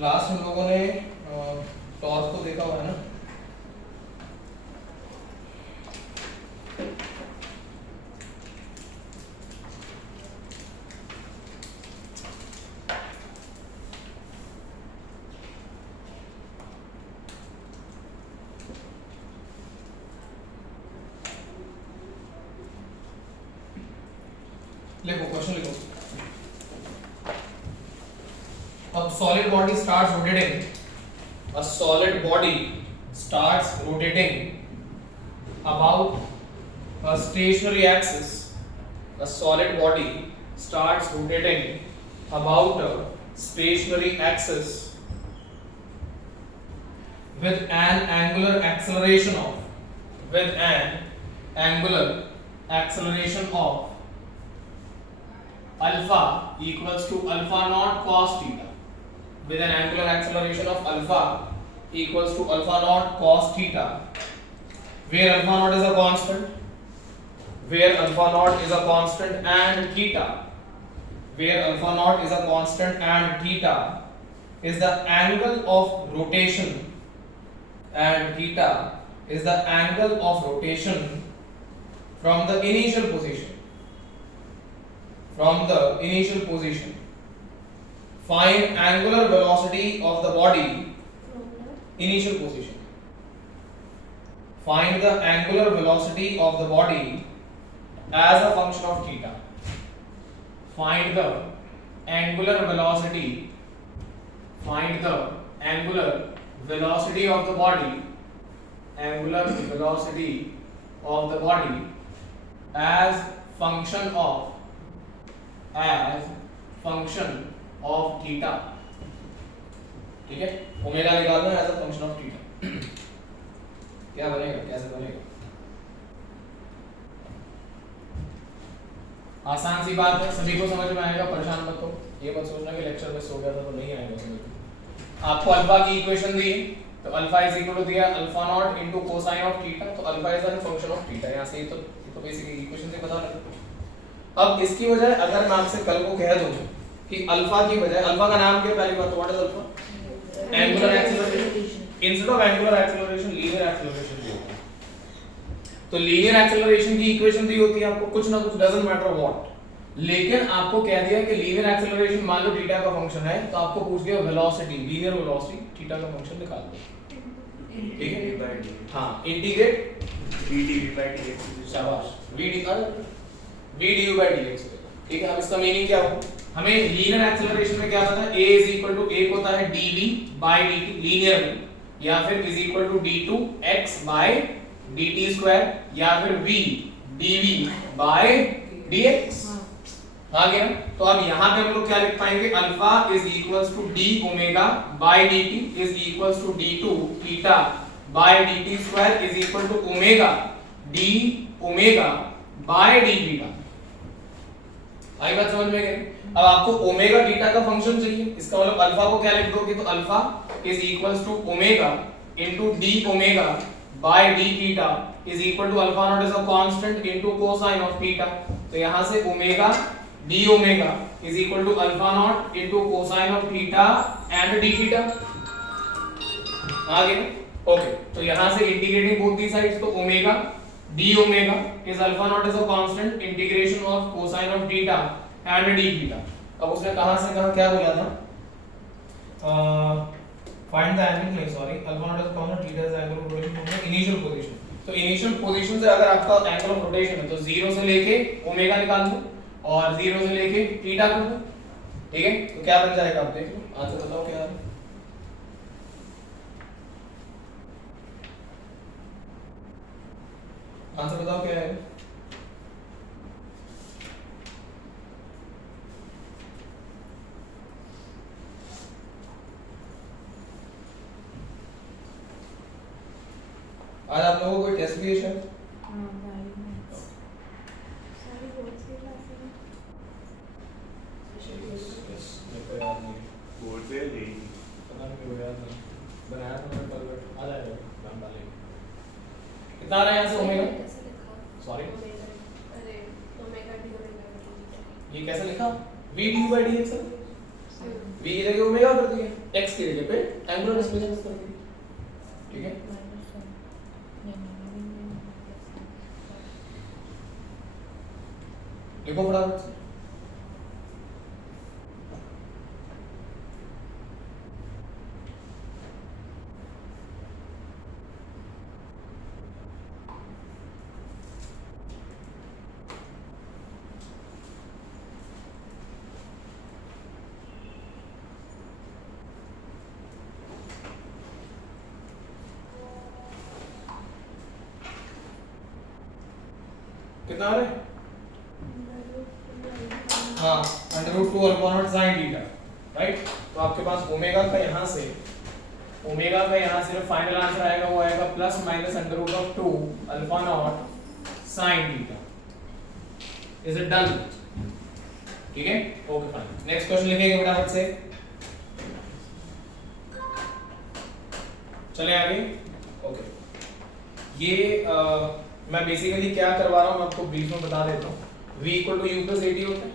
Last हम लोगों ने टॉर्क को देखा हुआ है ना। लिखो क्वेश्चन लिखो। अब solid body starts rotating. A solid body starts rotating about a stationary axis. A solid body starts rotating about a stationary axis with an angular acceleration of alpha equals to alpha naught cos theta. With an angular acceleration of alpha equals to alpha naught cos theta, where alpha naught is a constant, and theta is the angle of rotation, from the initial position. Find angular velocity of the body. Initial position. Find the angular velocity of the body as a function of theta. Find the angular velocity of the body. As function of theta. ठीक है, omega निकालना है as a function of theta. क्या बनेगा, कैसे बनेगा? आसान सी बात है, सभी को समझ में आएगा, परेशान मत हो। ये मत सोचना कि लेक्चर में सो गया था तो नहीं आएगा समझ में। आपको अल्फा की इक्वेशन दी, तो अल्फा इज इक्वल टू दिया alpha naught into cosine of theta, तो alpha is a function of theta. यहां से ये तो बेसिकली इक्वेशन से पता लगा। अब इसकी वजह अगर मैं आपसे कल को कह दूं कि अल्फा की बजाय, अल्फा का नाम क्या पहली बात, what is alpha? Angular acceleration. Instead of angular acceleration linear acceleration दी होती है। तो लीनियर एक्सेलरेशन की इक्वेशन दी होती है आपको, कुछ ना कुछ, डजंट मैटर व्हाट, लेकिन आपको कह दिया कि लीनियर एक्सेलरेशन मान लो थीटा का फंक्शन है, तो आपको पूछ गया वेलोसिटी, लीनियर वेलोसिटी थीटा का फंक्शन निकाल दो। ठीक है, हां, इंटीग्रेट vdv/dx। शाबाश, vdv/dx। ठीक है, अब इसका मीनिंग क्या होगा? हमें लीनियर एक्सेलरेशन में क्या पता है? a = a होता है dv/dt लीनियर में, या फिर = d2x/dt², या फिर v dv/dx। आ गया? तो अब यहां पे हम लोग क्या लिख पाएंगे? Alpha = d ω/dt d2 θ/dt² d आई बात समझ में गई? अब आपको ओमेगा थीटा का फंक्शन चाहिए, इसका मतलब अल्फा को क्या लिख दोगे? तो alpha = ω * d ω/d θ alpha naught is a constant into cosine of theta. तो यहां से omega d ω = alpha naught into cosine of theta and d theta. आ गया? ओके, तो यहां से इंटीग्रेटिंग बोथ दी साइड्स, तो omega d ω is alpha naught is a constant integration of cosine of theta and d theta। अब उसने कहां से कहां क्या बोला था? फाइंड द एंगल, नहीं sorry, alpha naught is a constant, theta is the angle of rotation from the initial position। तो इनिशियल पोजीशन से अगर आपका एंगल ऑफ रोटेशन है तो 0 से लेके ओमेगा निकाल दो और 0 से लेके थीटा कर दो। ठीक है, तो क्या बन जाएगा आप देख लो, आंसर बताओ क्या है। आंसर बताओ क्या है? आज आप लोगों को कोई टेस्ट भी है शायद? कितना आ रहा है यहाँ से ओमेगा? सॉरी, ये कैसे लिखा? v/dx। v की जगह ओमेगा कर दिया। x की जगह पे एंगुलर डिस्प्लेसमेंट कर दी, ठीक है। लिखो फटाफट से। कितना आ रहा है? हाँ, √2 alpha not sin theta, right. तो आपके पास ओमेगा का यहाँ से जो फाइनल आंसर आएगा वो आएगा plus minus √2 alpha not sin theta. Is it done? ठीक है, ओके फाइन। नेक्स्ट क्वेश्चन लिखेंगे फटाफट से, चले आगे। ओके, ये मैं बेसिकली क्या करवा रहा हूँ मैं आपको ब्रीफ में बता देता हूँ। v = u + at होता है,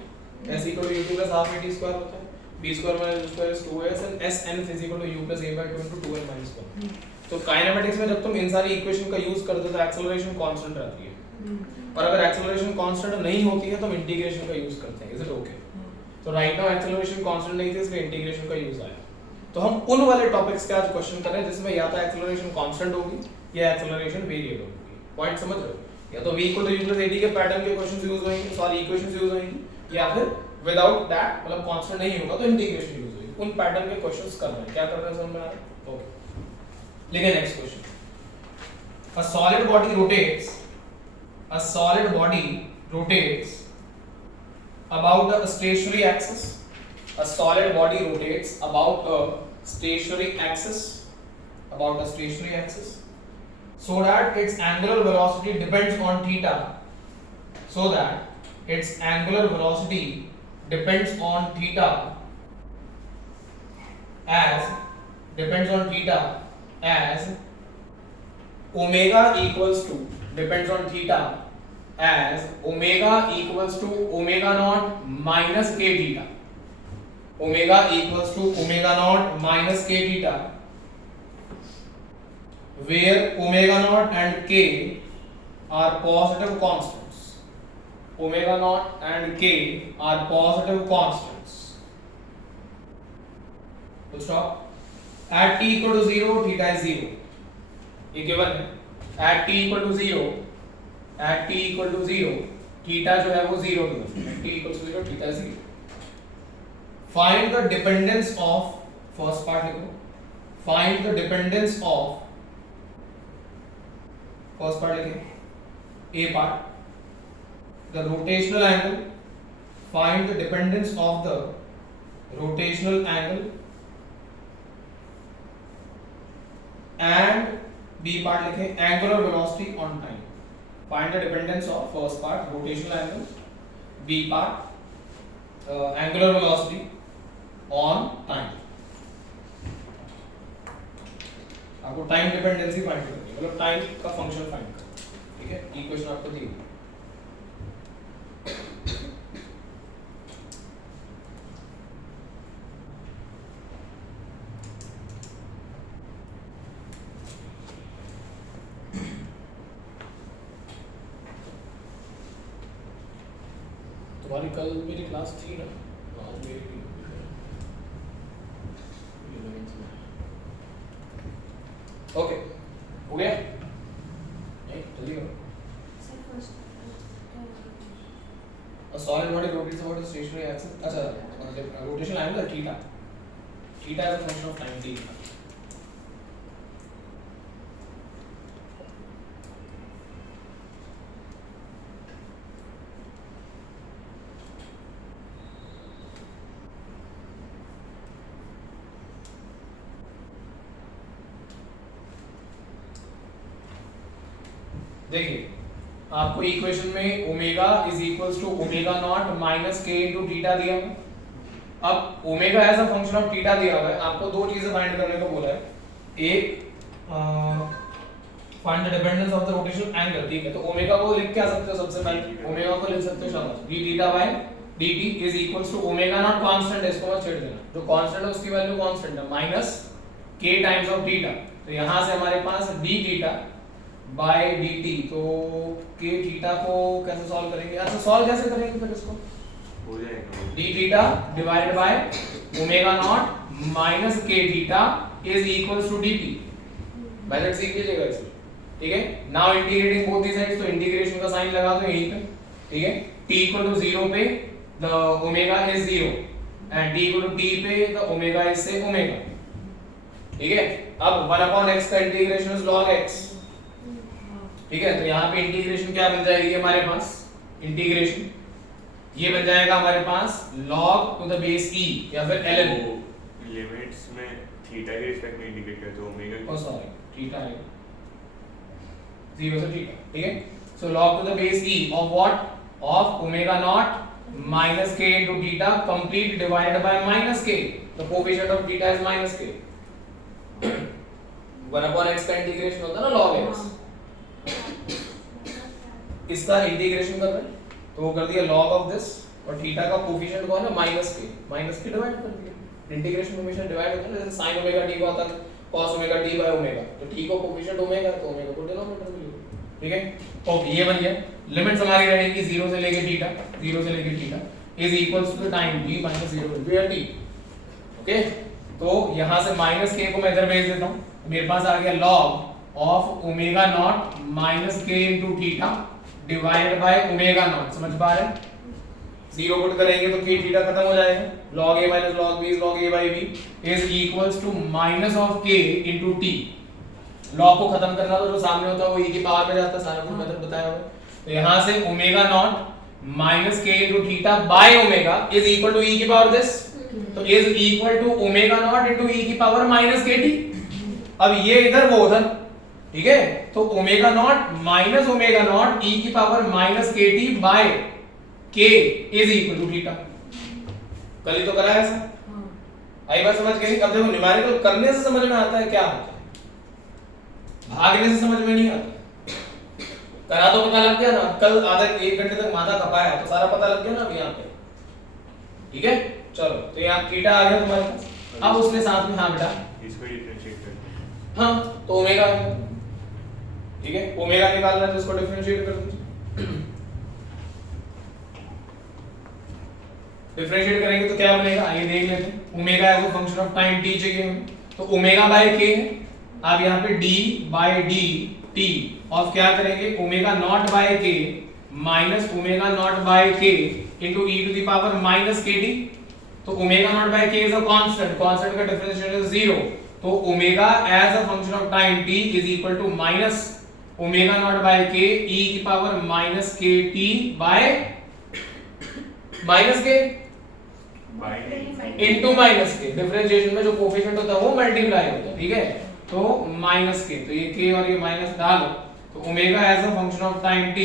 s = u2 + half at square होता है, b² - u² = 2s and sn = u + a/2 × 2n - 1। तो काइनेमेटिक्स में जब तुम इन सारी इक्वेशन का यूज करते हो तो एक्सेलरेशन कांस्टेंट रहती है, और अगर एक्सेलरेशन कांस्टेंट नहीं होती है तो हम इंटीग्रेशन का यूज करते हैं। Is it okay? तो राइट नाउ एक्सेलरेशन कांस्टेंट नहीं थी इसलिए इंटीग्रेशन का यूज आया। तो हम उन वाले टॉपिक्स के आज क्वेश्चन कर रहे हैं जिसमें या तो एक्सेलरेशन कांस्टेंट होगी या एक्सेलरेशन वेरिएबल होगी। पॉइंट समझ रहे हो? या तो v = u + at के पैटर्न के क्वेश्चंस यूज होंगे, सॉरी इक्वेशंस यूज होंगी, या फिर विदाउट दैट मतलब कांस्टेंट नहीं होगा तो इंटीग्रेशन यूज होगी। उन पैटर्न के क्वेश्चंस कर रहे हैं, क्या कर रहे हैं समझ में आ रहा है? ओके, लिखिए next question. a solid body rotates about a stationary axis. A solid body rotates about a stationary axis so that its angular velocity depends on theta as omega equals to omega naught minus k theta. Omega equals to omega naught minus k theta, where omega naught and k are positive constants. Omega naught and k are positive constants. Full stop. At t equal to 0, theta is 0. ये given है। At t equal to 0, theta जो है वो 0 की है। t equal to 0, theta is 0. Find the dependence of, first part लिखो, find the dependence of, first part लिखे, a part, the rotational angle, find the dependence of the rotational angle, and b part लिखे, angular velocity on time. Find the dependence of, first part, rotational angle, b part, angular velocity on time. आपको time dependency find करनी है, मतलब time का function find करना है, ठीक है। इक्वेशन आपको दी है। तुम्हारी कल मेरी क्लास थी ना? आज मेरी ओके, हो गया? नहीं, जल्दी करो। A solid body rotates about a stationary axis. अच्छा, rotational angle theta. Theta is a function of time t. देखिए आपको इक्वेशन में omega is equals to omega naught minus k into theta दिया है। अब omega as a function of theta दिया हुआ है, आपको दो चीजें फाइंड करने को बोला है। एक find the dependence of the rotational angle, ठीक है। तो ओमेगा को लिख के आ सकते हो, सबसे पहले ओमेगा को लिख सकते हो शाबाश, v theta by dt is equals to omega naught constant है, इसको मत छेड़ देना, जो कांस्टेंट है उसकी वैल्यू कांस्टेंट है minus k times of theta. तो यहां से हमारे पास d थीटा बाय dt, तो k थीटा को कैसे सॉल्व करेंगे? अच्छा सॉल्व कैसे करेंगे फिर इसको? हो जाएगा d theta divided by omega naught minus k theta is equals to dt। Method सीख लीजिएगा इसमें, ठीक है। Now integrating both the sides, तो इंटीग्रेशन का साइन लगा दो यहीं पे, ठीक है। t इक्वल टू 0 पे the omega is 0 and t equal to t पे द ओमेगा इज से ओमेगा, ठीक है। अब 1/x का इंटीग्रेशन इज log x, ठीक है। तो यहाँ पे इंटीग्रेशन क्या बन जाएगी हमारे पास? इंटीग्रेशन ये बन जाएगा हमारे पास log to the base e या फिर ln। लिमिट्स में थीटा के रिस्पेक्ट में इंडिकेट करते हो ओमेगा ओ सॉरी थीटा है 0 से थीटा, ठीक है। So log to the base e of what? Of omega naught minus k into theta complete divided by minus k. The coefficient of theta is minus k. 1/x का integration होता है ना log x, इसका integration कर रहे हैं तो वो कर दिया log ऑफ दिस, और थीटा का कोफिशिएंट कौन है? माइनस के डिवाइड कर दिया। इंटीग्रेशन हमेशा डिवाइड होता है ना, जैसे sin ओमेगा t का होता है cos omega t by omega, तो t का कोफिशिएंट ओमेगा तो ओमेगा को डिनोमिनेटर में लिखो, ठीक है। ओके ये बन गया। लिमिट्स हमारी रहेंगी 0 से लेके थीटा, 0 से लेके theta is equals to time t minus 0 where t, okay. तो यहां से माइनस k को मैं इधर भेज देता हूं, मेरे पास आ गया log of omega naught minus k into theta divided by omega not. समझ पा रहे हैं? 0 पुट करेंगे तो k थीटा खत्म हो जाएगा, log a minus log b is log a by b is equals to minus of k into t। log को खत्म करना तो जो सामने होता है वो e की पावर में जाता है, सारा कुछ मेथड बताया हुआ है। तो यहां से omega naught minus k into theta by omega is equal to e की पावर दिस, तो is equal to omega naught into e की पावर माइनस kt। अब ये इधर वो उधर, ठीक है। तो omega naught minus omega naught e की power minus kt by k is equal to theta. कल ही तो करा है ऐसा, आई बात समझ गई? अब देखो न्यूमेरिकल करने से समझ में आता है क्या होता है, भागने से समझ में नहीं आता। करा तो पता लग गया ना, कल आधा 1 घंटे तक माथा खपाया तो सारा पता लग गया ना अब यहाँ पे, ठीक है। चलो तो यहाँ थीटा आ गया तुम्हारे पास, अब उसके साथ में हाँ बेटा इसको डिफरेंशिएट करते हाँ तो ओमेगा आ गया, ठीक है। ओमेगा निकालना है तो इसको डिफरेंशिएट कर दीजिए। डिफरेंशिएट करेंगे तो क्या बनेगा आइए देख लेते हैं। Omega as a function of time t चाहिए हमें, तो ओमेगा बाय k है। अब यहाँ पे d by d t of क्या करेंगे omega naught by k minus omega naught by k into e to the power minus kt। तो omega naught by k is a constant, constant का differentiation is 0, तो omega as a function of time t is equal to minus omega naught by k e की power minus kt by minus k into minus k. Differentiation में जो coefficient होता है वो multiply होता है, ठीक है। तो माइनस के, तो ये k और ये माइनस डालो, तो omega as a function of time t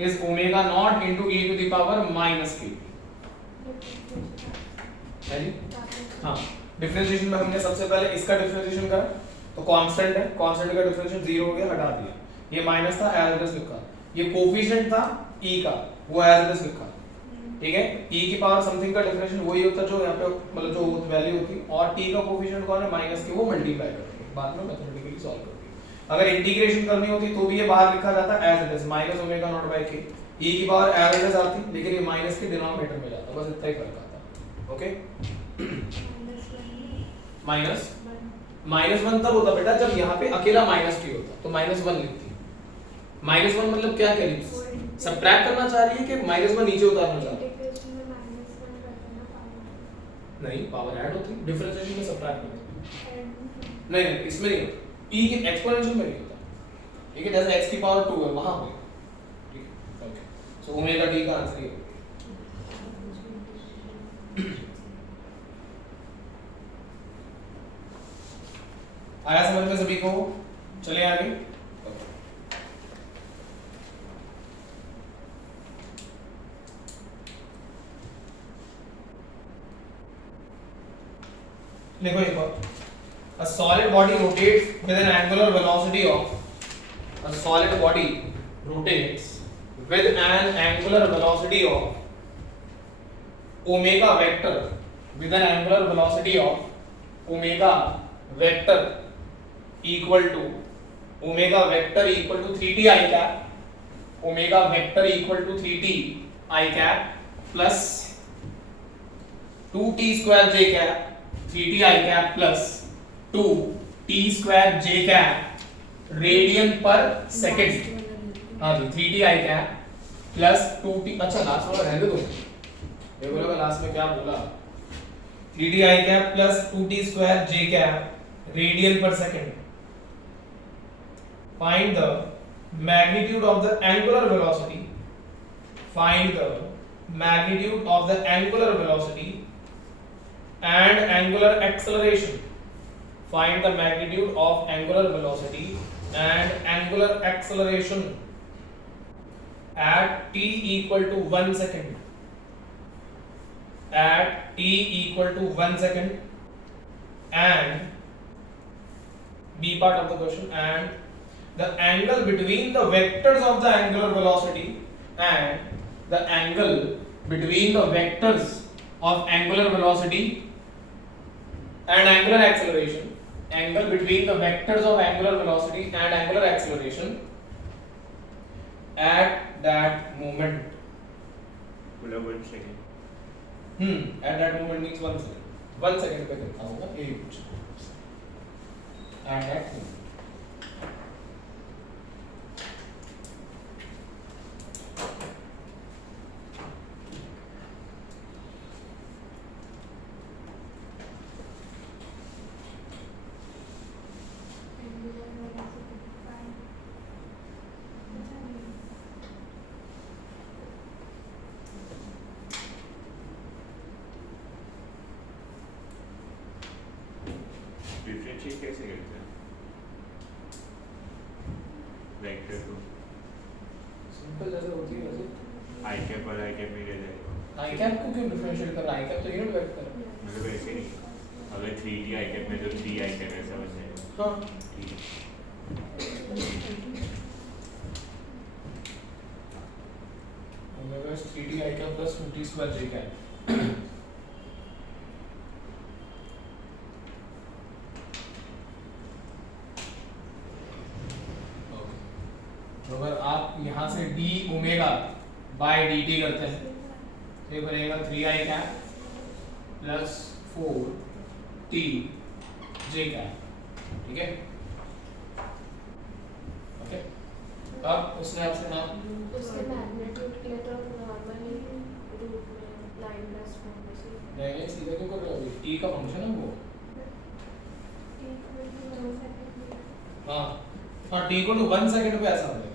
is omega naught into e to the power minus k, है जी। हाँ डिफरेंशिएशन में हमने सबसे पहले इसका डिफरेंशिएशन करा, तो कांस्टेंट है, कांस्टेंट का डिफरेंशिएशन 0 हो गया, हटा दिया। ये माइनस था एज इट इज लिखा, ये कोफिशिएंट था e का, वो एज इट इज लिखा, ठीक है। e की पावर समथिंग का डिफरेंशिएशन वही होता है जो यहाँ पे मतलब जो वैल्यू होती है, और t का कोफिशिएंट कौन है माइनस के, वो मल्टीप्लाई करते हैं, बाद में मैथमेटिकली सॉल्व करते हैं। अगर इंटीग्रेशन करनी होती तो भी ये बाहर लिखा जाता as it is minus omega naught by k, e की पावर एज इट इज आती, लेकिन ये माइनस के डिनोमिनेटर में जाता, बस इतना ही फर्क आता, ओके। माइनस 1 तब होता बेटा जब यहाँ पे अकेला माइनस t होता, तो -1 लिखती। -1 मतलब क्या कह रही है, सब्ट्रैक्ट करना चाह रही है कि -1 नीचे उतारना चाह रही है? नहीं पावर ऐड होती है, डिफरेंशिएशन में सब्ट्रैक्ट होती है। नहीं इसमें नहीं होता, e के एक्सपोनेंशियल में नहीं होता, ठीक है। जैसे x की पावर 2 है वहां होगा, ठीक है, ओके। सो ओमेगा t का आंसर ये आया समझ में सभी को? चलिए आगे। देखो एक बार, a solid body rotates with an angular velocity of a solid body rotates with an angular velocity of omega vector with an angular velocity of omega vector equal to 3t I cap, omega vector equal to 3t I cap plus 2t square j cap, 3t I cap plus 2t square j cap radian पर second. हाँ जी 3t I cap plus 2t, अच्छा last वाला रहने दो, ये बोला last में क्या बोला, 3t I cap plus 2t square j cap radian पर second. Find the magnitude of the angular velocity. Find the magnitude of the angular velocity and angular acceleration. Find the magnitude of angular velocity and angular acceleration at t equal to 1 second. At t equal to 1 second and B part of the question, and the angle between the vectors of the angular velocity and the angle between the vectors of angular velocity and angular acceleration, angle between the vectors of angular velocity and angular acceleration at that moment. मतलब 1 second. At that moment means 1 second. 1 second पे करता होगा यही कुछ. At that moment. Differentiate कैसे करते हैं vector को? सिंपल जैसे होती है वैसे। आई कैप और आई कैप में रह जाएगा। आई कैप को क्यों डिफरेंशिएट करना, आई कैप तो यूनिट वेक्टर है। मतलब ऐसे नहीं, अगर 3t आई कैप में तो 3 आई कैप ऐसा बन जाएगा। हाँ ठीक है। Omega is 3t I cap plus 2t square j cap. तो अगर आप यहाँ से d ओमेगा बाय dt करते हैं तो ये बनेगा 3i cap plus 4t j cap, ठीक है। ओके अब उसने आपसे हाँ उसके मैग्नीट्यूड के लिए तो नॉर्मली रूट में लाइन प्लस फॉर्म में नहीं सीधा क्यों कर रहे हो अभी, t का फंक्शन है वो। हाँ हाँ t को तो 1 सेकंड पे ऐसा हो जाएगा,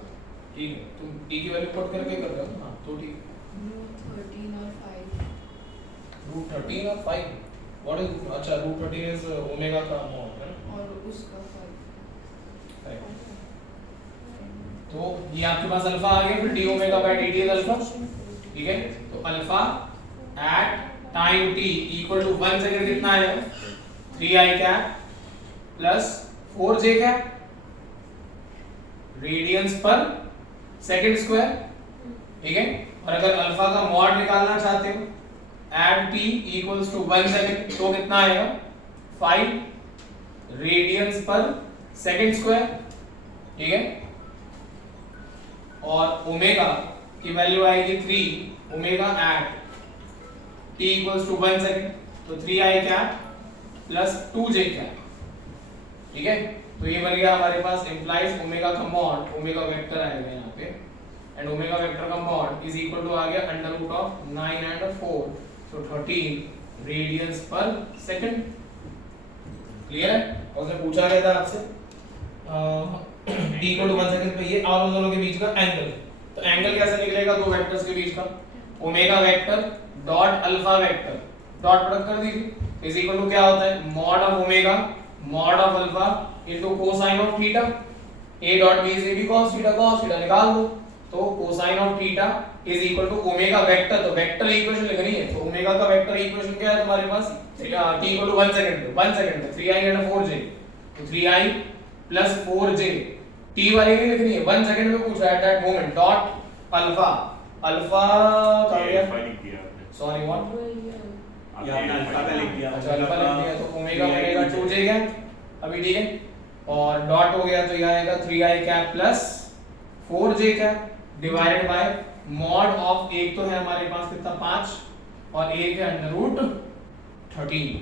ठीक है। तुम t की वैल्यू पुट करके कर रहे हो ना, हाँ तो ठीक। रूट 13 और 5 व्हाट इज, अच्छा रूट 13 इज ओमेगा का मॉड है ना, और उसका 5 तो ये आपके पास अल्फा आ गया, फिर d omega by dt is alpha, ठीक है। तो alpha at time t equal to 1 second कितना है, 3i cap plus 4j cap radians पर सेकंड स्क्वायर, ठीक है। और अगर अल्फा का मॉड निकालना चाहते हो at t equals to 1 second तो कितना आएगा 5 रेडियंस पर सेकंड स्क्वायर, ठीक है। और ओमेगा की वैल्यू आएगी 3 omega at t equals to 1 second, तो 3i cap plus 2j cap, ठीक है। तो ये बन गया हमारे पास इंप्लाइज ओमेगा का मॉड, ओमेगा वेक्टर आएगा यहाँ पे, एंड ओमेगा वेक्टर का मॉड इज इक्वल टू आ गया under root of 9 and 4, so 13 radians पर सेकंड। क्लियर है। और उसने पूछा गया था आपसे t इक्वल टू 1 सेकंड पे ये और उन दोनों के बीच का एंगल, तो एंगल कैसे निकलेगा दो वेक्टर्स के बीच का, omega vector dot alpha vector dot product कर दीजिए, इज इक्वल टू क्या होता है mod of omega mod of alpha into cosine of theta, a dot b is ab cos theta निकाल दो, तो cosine of theta is equal to omega vector, तो vector equation लिखनी है, तो ओमेगा का वेक्टर इक्वेशन क्या है तुम्हारे पास, t इक्वल टू 1 सेकंड पे 1 सेकंड पे 3i एंड 4j, तो 3i प्लस 4j t वाली नहीं लिखनी है, 1 सेकंड में पूछा है at that moment dot alpha, alpha का क्या अल्फा लिख दिया आपने, सॉरी व्हाट, यहाँ पे अल्फा का लिख दिया। अच्छा अल्फा लिख दिया तो ओमेगा बनेगा 2j कैप अभी, ठीक है। और डॉट हो गया तो ये आएगा 3i cap plus 4j cap divided by mod of, एक तो है हमारे पास कितना 5 और एक है अंडर रूट 13।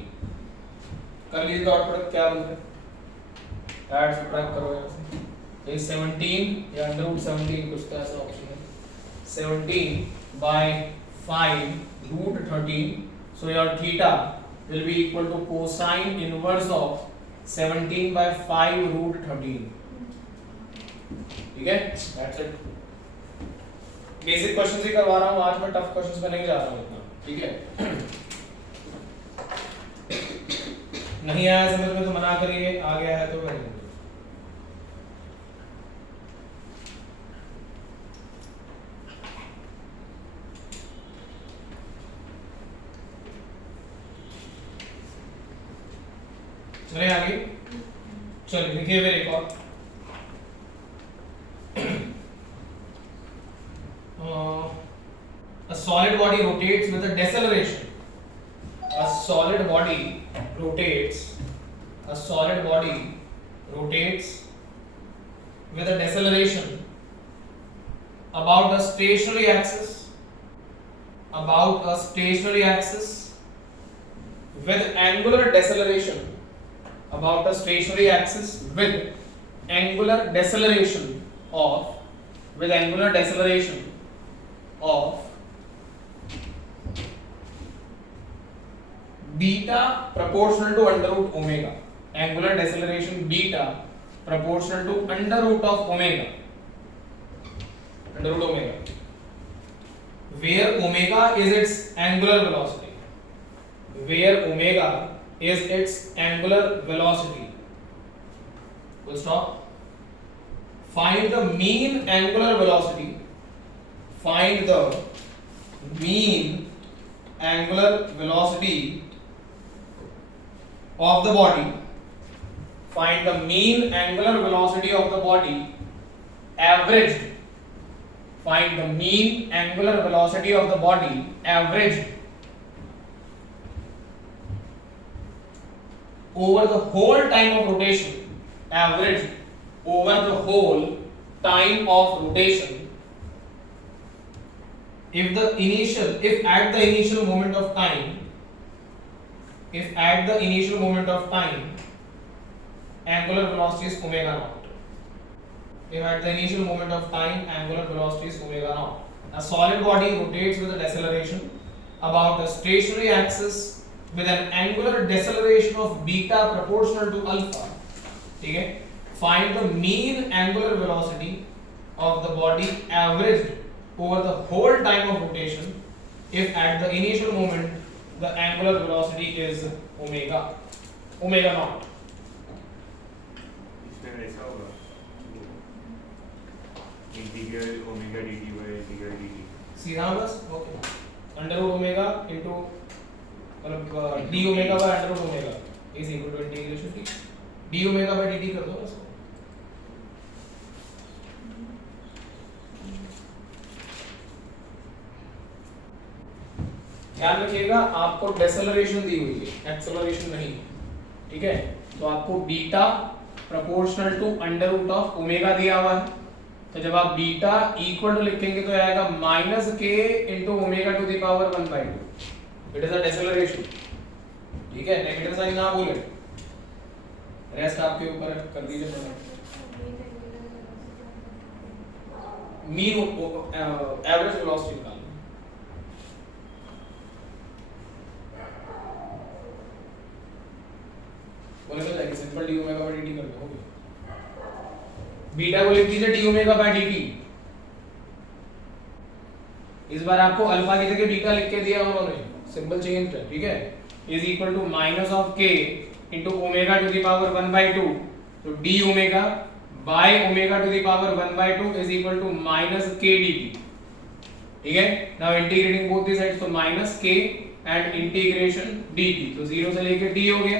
कर लीजिए डॉट प्रोडक्ट, क्या बनता है, ऐड सब्ट्रैक्ट करो यहाँ से, ये 17 या अंडर रूट 17 कुछ तो ऐसा ऑप्शन है, 17 bye 5 root 13, so your theta will be equal to cosine inverse of 17 by 5 root 13, ठीक है। That's it। बेसिक क्वेश्चंस ही करवा रहा हूँ आज, मैं टफ क्वेश्चंस में नहीं जा रहा हूँ इतना, ठीक है। नहीं आया समझ में तो मना करिए, आ गया है तो करेंगे। चले आगे, चलिए लिखिए फिर एक और। A solid body rotates with a deceleration. A solid body rotates. A solid body rotates with a deceleration about a stationary axis. About a stationary axis with angular deceleration. About a stationary axis with angular deceleration of beta proportional to under root omega. Angular deceleration beta proportional to under root of omega. Under root omega. Where omega is its angular velocity. Where omega is its angular velocity. Full stop. Find the mean angular velocity. Find the mean angular velocity of the body. Find the mean angular velocity of the body averaged. Find the mean angular velocity of the body averaged over the whole time of rotation. Averaged over the whole time of rotation. If at the initial moment of time, angular velocity is omega naught. If at the initial moment of time angular velocity is omega naught. A solid body rotates with a deceleration about a stationary axis with an angular deceleration of beta proportional to alpha. ठीक है, find the mean angular velocity of the body averaged over the whole time of rotation if at the initial moment the angular velocity is omega naught. इसमें वैसा होगा integral omega dt by integral dt सीधा बस okay, under root omega into मतलब d omega by under root omega is equal to integration d omega by dt कर दो बस। ध्यान रखिएगा आपको डेसेलरेशन दी हुई है, एक्सेलरेशन नहीं, ठीक है। तो आपको beta proportional to under root of omega दिया हुआ है, तो जब आप बीटा इक्वल टू लिखेंगे तो आएगा minus k into omega to the power 1/2। It is a deceleration, ठीक है। नेगेटिव साइन ना बोले, रेस्ट आपके ऊपर कर दीजिए। मीन एवरेज वेलोसिटी निकालना, बोले तो जाएगी simple D omega by dt कर दोगे। बीटा को लिख दीजिए डी ओमेगा बाय dt। इस बार आपको अल्फा की जगह बीटा लिख के दिया उन्होंने, सिंबल चेंज है, ठीक है। Is equal to minus of k into omega to the power 1/2, तो d omega by omega to the power 1/2 is equal to minus k dt, ठीक है। Now integrating both the sides, तो minus k and integration dt, तो 0 से लेके d हो गया।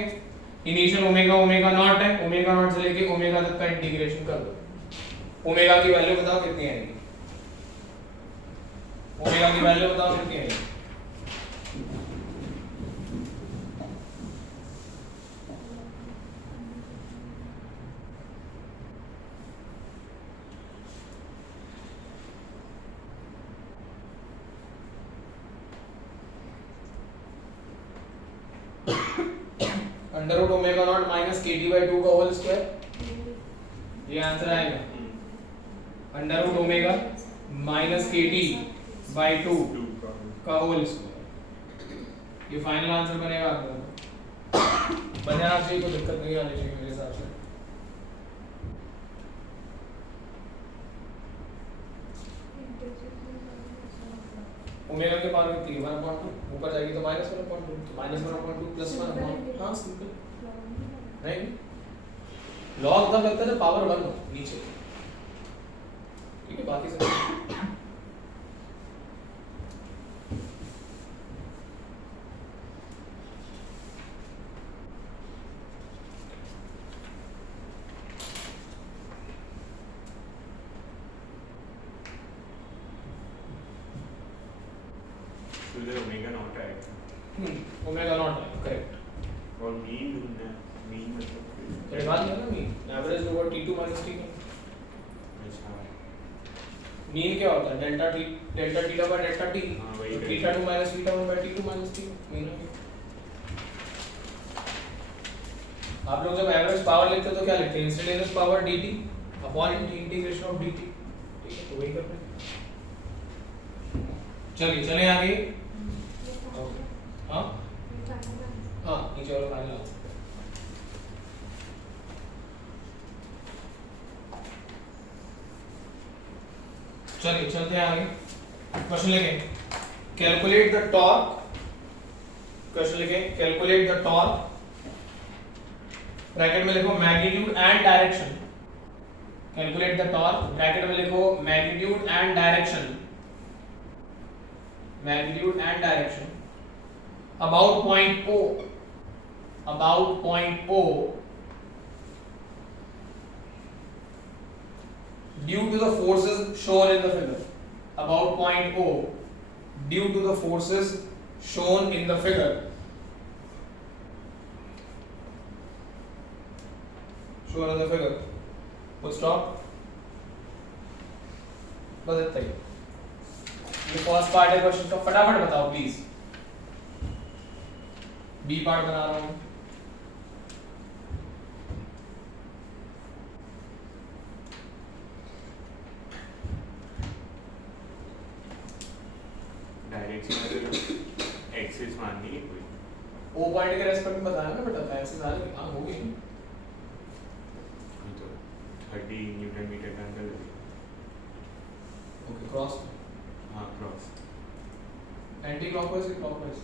Initial omega omega naught है, ओमेगा नॉट से लेके ओमेगा तक का इंटीग्रेशन कर दो। ओमेगा की वैल्यू बताओ कितनी आएगी, ओमेगा की वैल्यू बताओ कितनी आएगी। Under root omega naught minus kt by 2 का होल स्क्वायर, ये आंसर आएगा। Under root omega minus kt by 2 का होल स्क्वायर, ये फाइनल आंसर बनेगा आपका। बन जाना चाहिए, कोई दिक्कत नहीं आनी चाहिए मेरे हिसाब से। ओमेगा के पावर कितनी है 1/2, ऊपर जाएगी तो -1/2, तो -1/2 प्लस 1/2, हाँ सिंपल। नहीं लॉग तब लगता है जब पावर 1 हो नीचे, ठीक है, बाकी सब तो इधर ओमेगा नॉट आएगा ओमेगा नॉट है करेक्ट। और मीन ढूंढना है, मीन मतलब तो निकाल लेना mean, average over t2 - t1। अच्छा मीन क्या होता है delta t, delta theta by delta t, हाँ, वही तो delta. Theta 2 - theta 1 by t2 - t mean हो गया। आप लोग जब एवरेज पावर लिखते हो तो क्या लिखते हैं, instantaneous power dt upon integration of dt, ठीक है, तो वही करते हैं। चलिए चलें आगे। हाँ हाँ नीचे वाला फाइनल आंसर। चलिए चलते हैं आगे, क्वेश्चन लिखें कैलकुलेट द टॉर्क, क्वेश्चन लिखें कैलकुलेट द टॉर्क, ब्रैकेट में लिखो magnitude and direction, calculate the torque bracket में लिखो magnitude and direction, magnitude and direction about point O, about point O due to the forces shown in the figure, about point O due to the forces shown in the figure, shown in the figure, full stop, बस इतना ही। ये first part है question का, फटाफट बताओ please. B part बना रहा हूं। डायरेक्शन अगर एक्सिस माननी है कोई, ओ पॉइंट के रेस्पेक्ट में बताया ना बेटा, ऐसे सारे हाँ हो गई। तो 30 न्यूटन मीटर का अंदर लगेगा। ओके क्रॉस, हाँ क्रॉस, एंटी क्लॉकवाइज या clockwise,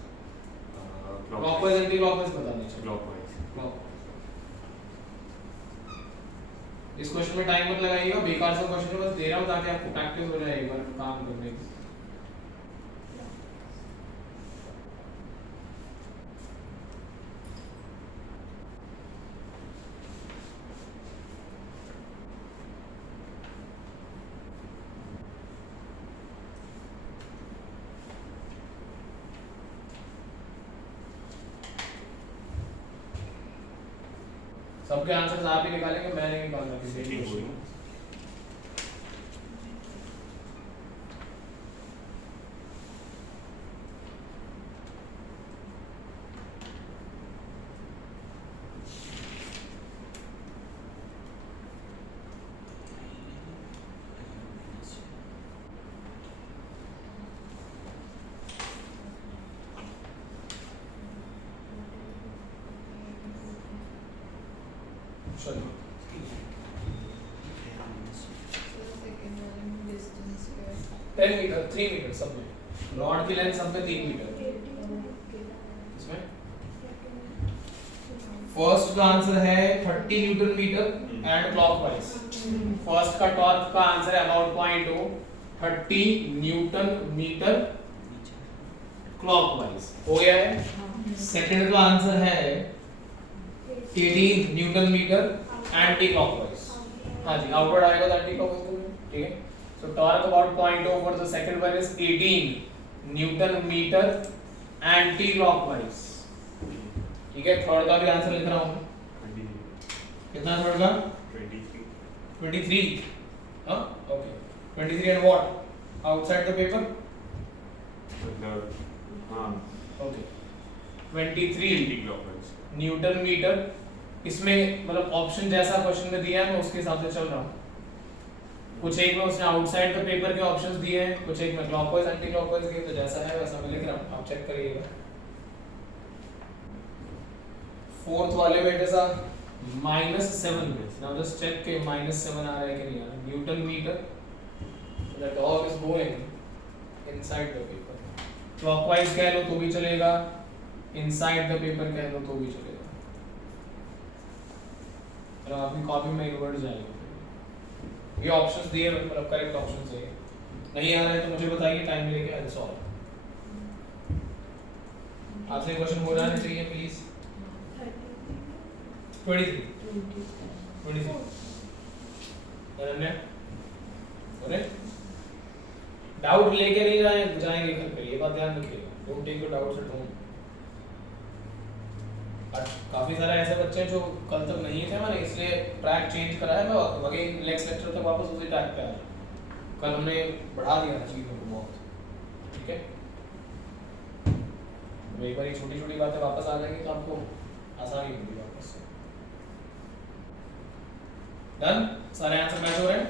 clockwise, clockwise anti clockwise बताना चाहिए, क्लॉकवाइज। क्लॉकवाइज। इस क्वेश्चन में टाइम मत लगाइएगा, बेकार सा क्वेश्चन है, बस दे रहा हूं ताकि आपको प्रैक्टिस हो जाए एक बार काम करने की। सबके आंसर्स आप ही निकालेंगे, मैं नहीं निकालना किसी ठीक के। है। चलिए distance है 10 मीटर 3 मीटर सब में, रॉड की लेंथ सब में 3 मीटर। इसमें फर्स्ट का आंसर है 30 newton metre and clockwise. First का टॉर्क का आंसर है about point O 30 newton metre clockwise, हो गया है। सेकंड का आंसर है 18 न्यूटन मीटर एंटी क्लॉकवाइज, हाँ जी आउटवर्ड आएगा तो एंटी क्लॉकवाइज, ठीक है। So torque about point O for the second one is 18 newton metre anti clockwise, ठीक है। थर्ड का भी आंसर लिख रहा हूं, कितना थर्ड का 23, हाँ okay 23 and what outside the paper, मतलब हाँ okay 23 anti clockwise newton metre. इसमें मतलब ऑप्शन जैसा क्वेश्चन में दिया है मैं उसके हिसाब से चल रहा हूँ। कुछ एक में उसने आउटसाइड द पेपर के ऑप्शंस दिए हैं, कुछ एक में क्लॉकवाइज एंटी क्लॉकवाइज दिए, तो जैसा है वैसा मैं लिख रहा हूँ, आप चेक करिएगा। फोर्थ वाले में जैसा -7 में, नाउ जस्ट चेक के -7 आ रहा है कि नहीं आ रहा। Newton metre, the dog is going inside the paper. Clockwise कह लो तो भी चलेगा, इनसाइड द पेपर कह लो तो भी चलेगा। तो आपकी कॉपी में एक वर्ड जाएगा। ये ऑप्शंस दिए, मतलब करेक्ट ऑप्शंस है। नहीं आ रहा है तो मुझे बताइए, टाइम लेके आई सॉल्व। आपसे क्वेश्चन हो जाना चाहिए प्लीज। 23 अनन्या, अरे डाउट लेके नहीं जाएंगे घर पे, ये बात ध्यान रखिएगा। Don't take your doubts at home. काफी सारे ऐसे बच्चे हैं जो कल तक नहीं थे, मैंने इसलिए ट्रैक चेंज करा है। मैं अगेन नेक्स्ट लेक्चर तक वापस उसी ट्रैक पे आ रहा। कल हमने बढ़ा दिया था चीज़ों को बहुत, ठीक है। एक बार छोटी छोटी बातें वापस आ जाएंगी तो आपको आसानी होगी वापस से। डन, सारे आंसर मैच हो रहे हैं।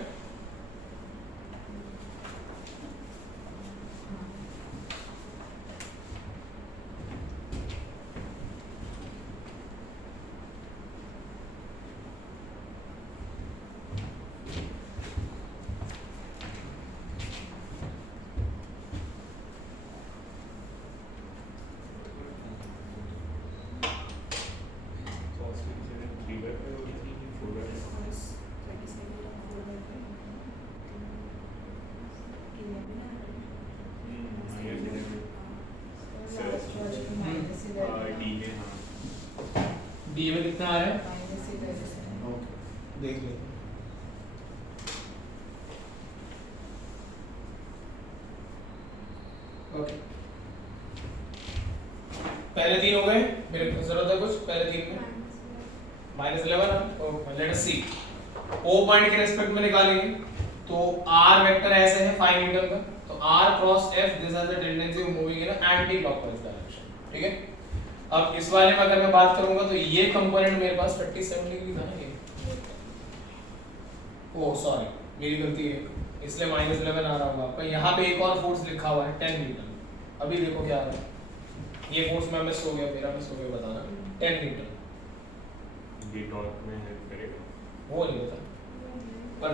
डी में कितना आ रहा है? ओके, देख लेते हैं। ओके, पहले तीन हो गए, मेरे को जरूरत है कुछ पहले तीन में। -11, लेट अस सी। ओ पॉइंट के रेस्पेक्ट में निकालेंगे तो आर वेक्टर ऐसे है 5 न्यूटन का, तो r cross F this has the tendency of moving in anti clockwise direction, ठीक है। अब इस वाले में अगर मैं बात करूंगा तो ये कंपोनेंट मेरे पास 37 डिग्री था ना, ये ओ सॉरी मेरी गलती है, इसलिए -11 आ रहा होगा आपका। यहाँ पे एक और फोर्स लिखा हुआ है 10 न्यूटन। अभी देखो क्या आ रहा है, ये फोर्स में मिस हो गया, मेरा मिस हो गया, बताना 10 न्यूटन। ये टॉर्क में हेल्प करेगा, वो नहीं होता पर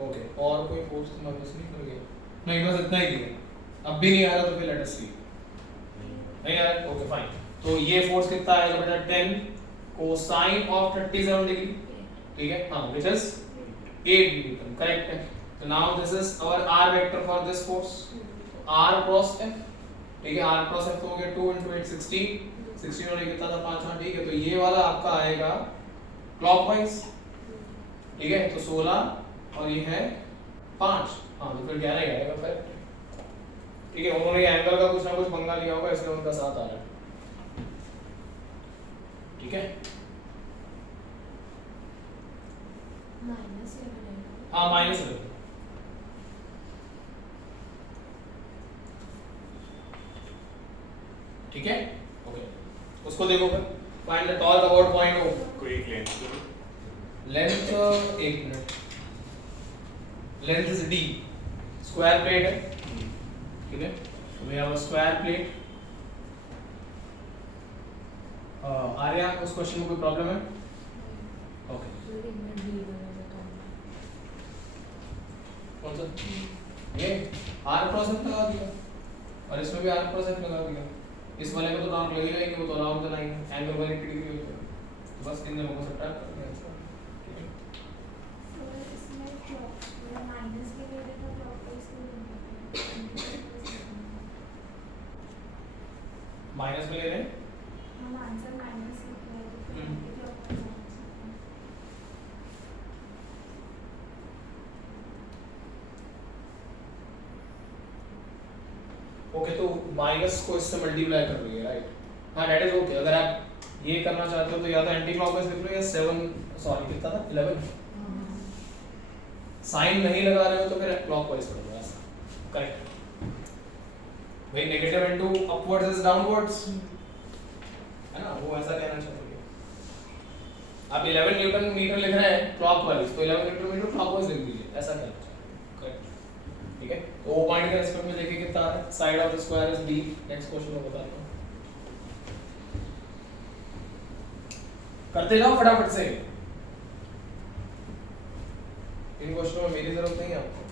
ओके। और कोई फोर्स तो मैं मिस नहीं कर गया? नहीं, बस इतना ही दिया। अब भी नहीं आ रहा तो फिर लेट अस सी। नहीं आ रहा, ओके फाइन। तो ये फोर्स कितना आएगा बेटा? 10 कोसाइन ऑफ 37 डिग्री, ठीक है, हाँ, व्हिच इज 8 न्यूटन, करेक्ट है। तो now this is our r vector for this force, r cross F, ठीक है। आर क्रॉस एफ तो हो गया 2 * 8 16 और ये कितना था 5, हाँ ठीक है। तो ये वाला आपका आएगा क्लॉकवाइज, ठीक है। तो 16 और ये है 5, हाँ तो फिर 11 ही आएगा, करेक्ट, ठीक है। उन्होंने एंगल का कुछ ना कुछ पंगा लिया होगा, इसलिए उनका साथ आ रहा है, ठीक है। हाँ -11, ठीक है, ओके। उसको देखो फिर, find the torque about point O। कोई एक लेंथ करो, लेंथ, एक minute, length is d, square plate है, ठीक है। तो we have a square plate. Arya, उस क्वेश्चन में कोई प्रॉब्लम है? ओके, कौन सा? ये आर क्रॉस एफ लगा दिया और इसमें भी आर क्रॉस एफ लगा दिया। इस वाले में तो टॉर्क लगेगा ही नहीं, वो तो अलाउड तो नहीं है, एंगल 180 डिग्री हो जाएगा। तो बस इन दोनों को सब्ट्रैक्ट कर दिया, ठीक है। माइनस में ले रहे हैं, ओके। तो माइनस को इससे मल्टीप्लाई कर रही है, राइट? हाँ, दैट इज ओके। अगर आप ये करना चाहते हो तो या तो एंटी क्लॉकवाइज लिख लो या 7 सॉरी कितना था 11 साइन नहीं लगा रहे हो तो फिर क्लॉकवाइज कर लो, ऐसा करेक्ट। भाई negative into upwards is downwards, है ना, वो ऐसा कहना चाहेंगे। आप 11 न्यूटन मीटर लिख रहे हैं क्लॉकवाइज, तो 11 न्यूटन मीटर क्लॉकवाइज लिख दीजिए, ऐसा कहना चाहेंगे। करेक्ट, ठीक है। तो वो पॉइंट के रेस्पेक्ट में देखिए कितना आ रहा है, side of the square is b। Next question में बताता हूं, करते जाओ फटाफट से, इन क्वेश्चनों में मेरी जरूरत नहीं है आपको।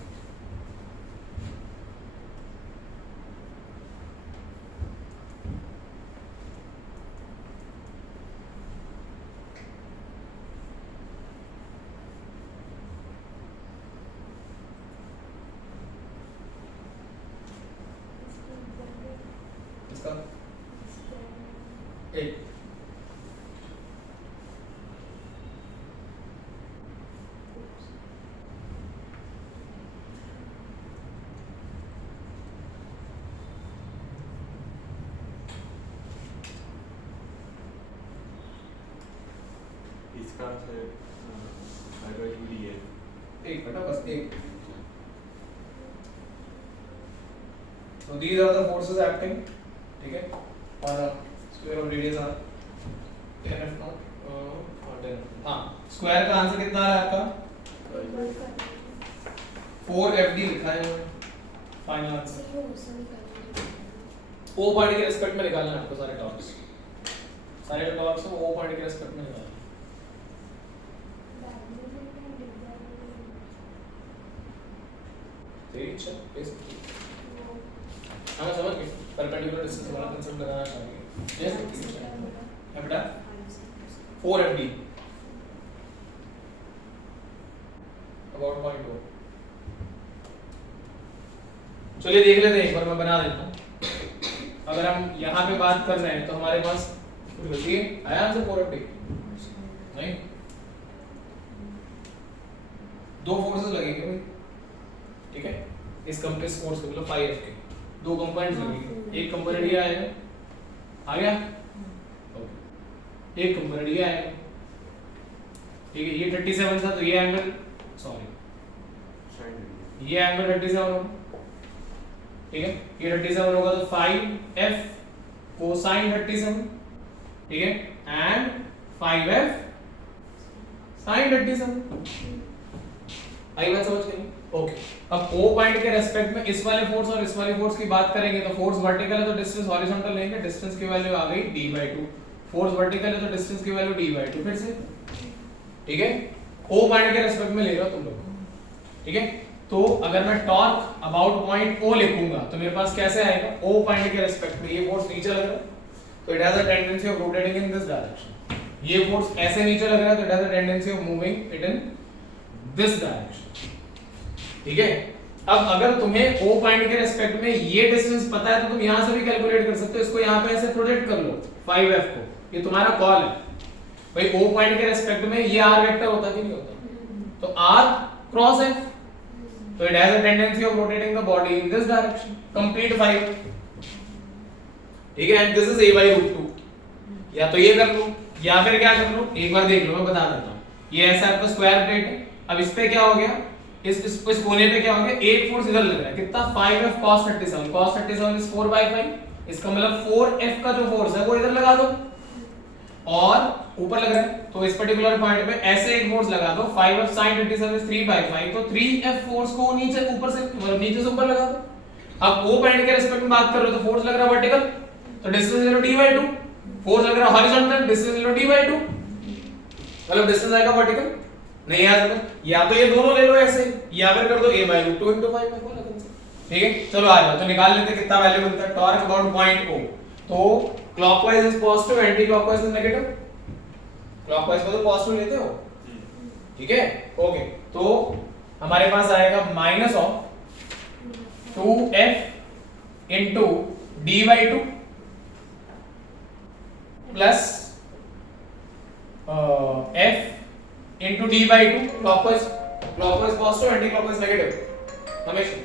इसका एक इसका से अगर यूडी है एक बेटा, बस एक। So these are the forces acting, ठीक है, on a square of radius r 10 f naught 10। हाँ, स्क्वायर का आंसर कितना आ रहा है आपका? 4fd लिखा है फाइनल आंसर। ओ पॉइंट के रिस्पेक्ट में निकालना है आपको सारे टॉर्क्स, सारे टॉर्क्स को ओ पॉइंट के रिस्पेक्ट में निकालना है। तेरी इच्छा, बेसिकली हाँ मैं समझ गया, परपेंडिकुलर डिस्टेंस वाला कांसेप्ट लगाना चाहिए। यस है बेटा, 4fd अबाउट पॉइंट ओ। चलिए देख लेते हैं एक बार, मैं बना देता हूँ। अगर हम यहाँ पे बात कर रहे हैं तो हमारे पास कुछ गलती है, आया आंसर 4fd नहीं, दो फोर्सेस लगेंगे भाई, ठीक है, इस कंप्रेस फोर्स के मतलब 5f के दो कंपोनेंट्स लगेंगे। एक कंपोनेंट ये आएगा, आ गया, एक कंपोनेंट ये आएगा, ठीक है, ये 37 था तो ये एंगल, सॉरी ये एंगल 37 होगा, ठीक है, ये 37 होगा तो 5f कोसाइन 37, ठीक है, एंड 5f साइन 37। आई बात समझ गई? ओके, अब O पॉइंट के रेस्पेक्ट में इस वाले फोर्स और इस वाले फोर्स की बात करेंगे तो फोर्स वर्टिकल है तो डिस्टेंस हॉरिजॉन्टल लेंगे, डिस्टेंस की वैल्यू आ गई d/2। फोर्स वर्टिकल है तो डिस्टेंस की वैल्यू d/2 फिर से, ठीक है, O पॉइंट के रेस्पेक्ट में ले रहे हो तुम लोग, ठीक है। तो अगर मैं टॉर्क अबाउट पॉइंट O लिखूंगा तो मेरे पास कैसे आएगा, O पॉइंट के रेस्पेक्ट में ये फोर्स नीचे लग रहा है तो it has a tendency of rotating in this direction, ये फोर्स ऐसे नीचे लग रहा है तो it has a tendency of moving it in this direction, ठीक है। अब अगर तुम्हें O पॉइंट के रेस्पेक्ट में ये डिस्टेंस पता है तो तुम यहां से भी कैलकुलेट कर सकते हो, इसको यहां पे ऐसे प्रोजेक्ट कर लो 5f को, ये तुम्हारा कॉल है भाई। O पॉइंट के रेस्पेक्ट में ये r वेक्टर होता कि नहीं होता, तो r क्रॉस f, तो it has a tendency of rotating the body in this direction, complete 5, ठीक है, एंड दिस इज a/√2। या तो ये कर लो या फिर क्या कर लो, एक बार देख लो, मैं बता देता हूं। ये ऐसा आपका स्क्वायर प्लेट है, अब इस पे क्या हो गया, इस कोने पे क्या हो गया, एक फोर्स इधर लग रहा है, कितना 5f cos 37, cos 37 इज 4/5, इसका मतलब 4f का जो फोर्स है वो इधर लगा दो और ऊपर लग रहा है तो इस पर्टिकुलर पॉइंट पे ऐसे एक फोर्स लगा दो, 5f sin 37 इज 3/5, तो 3f फोर्स को नीचे ऊपर से मतलब नीचे से ऊपर लगा दो। अब O पॉइंट के रिस्पेक्ट में बात कर रहे हो तो फोर्स लग रहा है वर्टिकल तो डिस्टेंस ले लो d/2, फोर्स लग रहा है हॉरिजॉन्टल, डिस्टेंस ले लो d/2, मतलब डिस्टेंस आएगा वर्टिकल नहीं आ सकता, या तो ये दोनों ले लो ऐसे या फिर कर दो a/√2 * 5 में कोई लगन से, ठीक है। चलो आ जाओ, तो निकाल लेते हैं कितना वैल्यू बनता है टॉर्क अबाउट पॉइंट O। तो clockwise is positive, anti clockwise is negative, clockwise को तो पॉजिटिव लेते हो, ठीक है, ओके। तो हमारे पास आएगा minus of 2f into d/2 plus f into d/2, clockwise positive, anti clockwise negative, हमेशा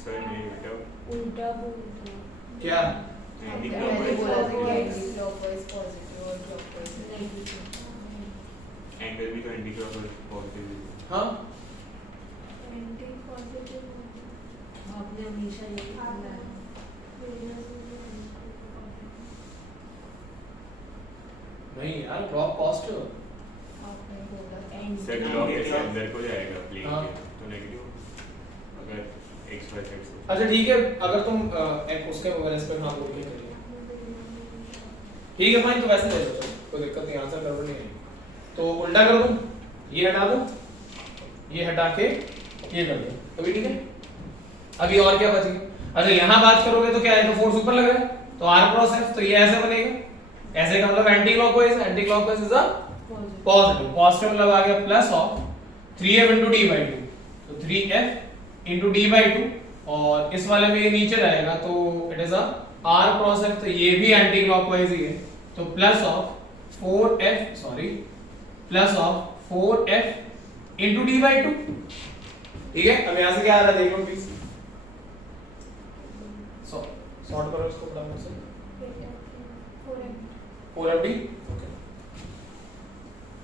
सर नेगेटिव उल्टा बोलते क्या एंटी मैंने बोला था कि क्लॉकवाइज एंटी-क्लॉकवाइज पॉजिटिव और क्लॉकवाइज नेगेटिव। एंगल भी तो एंटी क्लॉकवाइज पॉजिटिव हाँ एंटी पॉजिटिव आपने हमेशा यही बोला है। नहीं यार क्लॉक पॉजिटिव आपने बोला एंड सर क्लॉक ऐसे अंदर को जाएगा प्लेन हाँ। के तो नेगेटिव अगर x y z से अच्छा ठीक है अगर तुम एक उसके रेस्पेक्ट हाँ बोल के चलिए ठीक है फाइन तो वैसे ले लो चलो कोई दिक्कत नहीं आंसर गड़बड़ नहीं है तो उल्टा कर दूं ये हटा दो ये हटा के ये कर दो अभी ठीक है अभी और क्या बचेगा अच्छा यहाँ बात करोगे तो क्या है तो फोर्स ऊपर लग रहा है तो r क्रॉस f तो ये ऐसे बनेगा ऐसे का मतलब anti clockwise is a positive positive मतलब आ गया plus of 3f into d by 2 तो 3f into d by 2 और इस वाले में ये नीचे रहेगा तो it is a r cross f तो ये भी एंटी क्लॉकवाइज ही है तो plus of 4f sorry plus of 4f into d by 2 ठीक है अब यहां से क्या आ रहा है देख लो प्लीज सॉर्ट करो इसको फटाफट से 4fd okay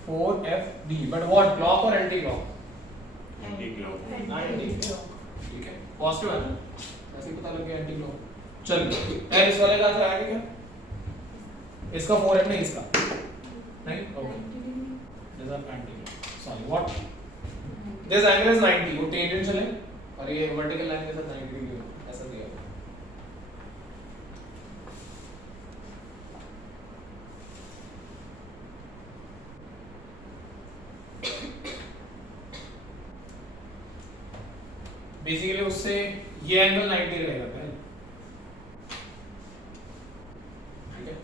4fd but what clock और anti clock anti clock anti clock ठीक है पॉजिटिव है ना ऐसे ही पता लग गया एंटी क्लॉक चलो ए इस वाले का आंसर आएगा क्या इसका 4f नहीं इसका नहीं okay this r anti clock sorry what this angle is 90 वो टेंजेंट चले और ये वर्टिकल लाइन के साथ 90 डिग्री ऐसा दिया हुआ बेसिकली उससे ये एंगल 90 रहेगा पहले ठीक है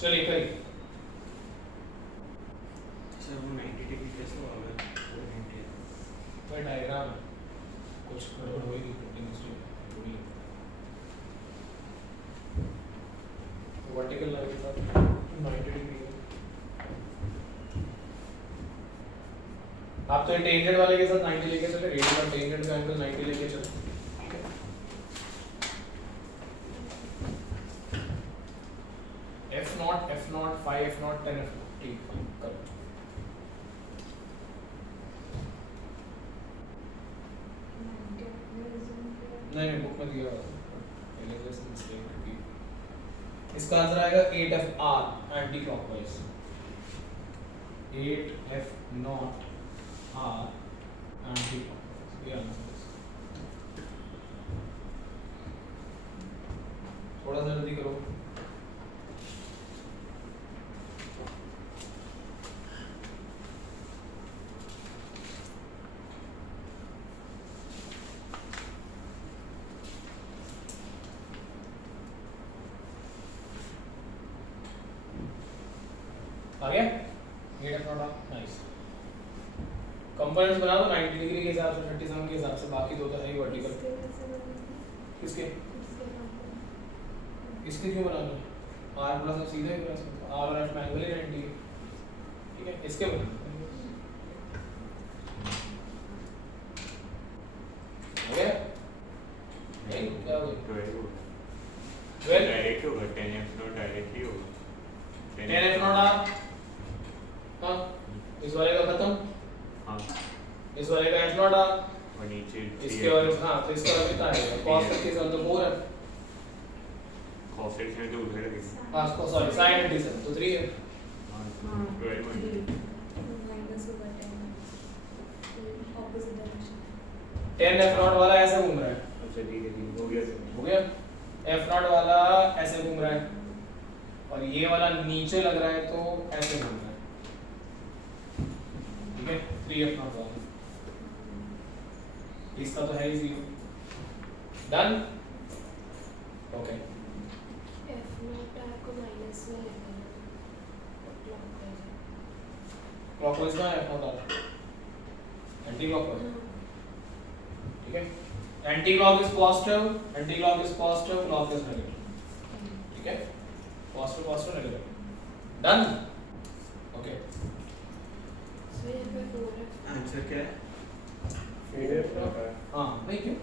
चलिए करिए सर वो 90 डिग्री कैसे होगा तो डायग्राम कुछ गड़बड़ होगी केमिस्ट्री में वर्टिकल लाइन के साथ 90 डिग्री आप तो टेंजेंट वाले के साथ 90 लेके चले रेडियल और टेंजेंट का एंगल 90 लेके चले ठीक है f0 5 f0 10 f0 ठीक फाइन करो नहीं बुक में दिया हुआ है जस्ट मिस्टेक रिपीट इसका आंसर आएगा 8fr anti clockwise 8f0 r anti clockwise ये आंसर है थोड़ा सा जल्दी करो आ गया 8f0 नाइस कंपोनेंट्स बना दो 90 डिग्री के हिसाब से 37 के हिसाब से बाकी दो तो है ही वर्टिकल किसके इसके क्यों बनाना है r प्लस अब सीधा ही प्लस r और f में एंगल ही 90 है ठीक है इसके बनाना हो गया नहीं क्या हो गया 12 डायरेक्ट होगा 10f0 डायरेक्टली होगा 10f0 r हाँ इस वाले का खत्म हाँ इस वाले का f0 r और नीचे इसके वाले हाँ तो इसका वाले कितना आएगा cos के साथ तो 4 है cos x में तो उधर है हाँ इसको सॉरी sin के साथ तो 3 है हाँ 12 10f0 वाला ऐसे घूम रहा है अच्छा ठीक है हो गया सर हो गया f0 वाला ऐसे घूम रहा है और ये वाला नीचे लग रहा है तो ऐसे घूम रहा है ठीक है 3f0 वाला इसका तो है ही 0 डन ओके क्लॉकवाइज का f0 एंटी क्लॉकवाइज ठीक है anti clock is positive clock is negative ठीक है positive negative done okay answer क्या है हाँ नहीं क्यों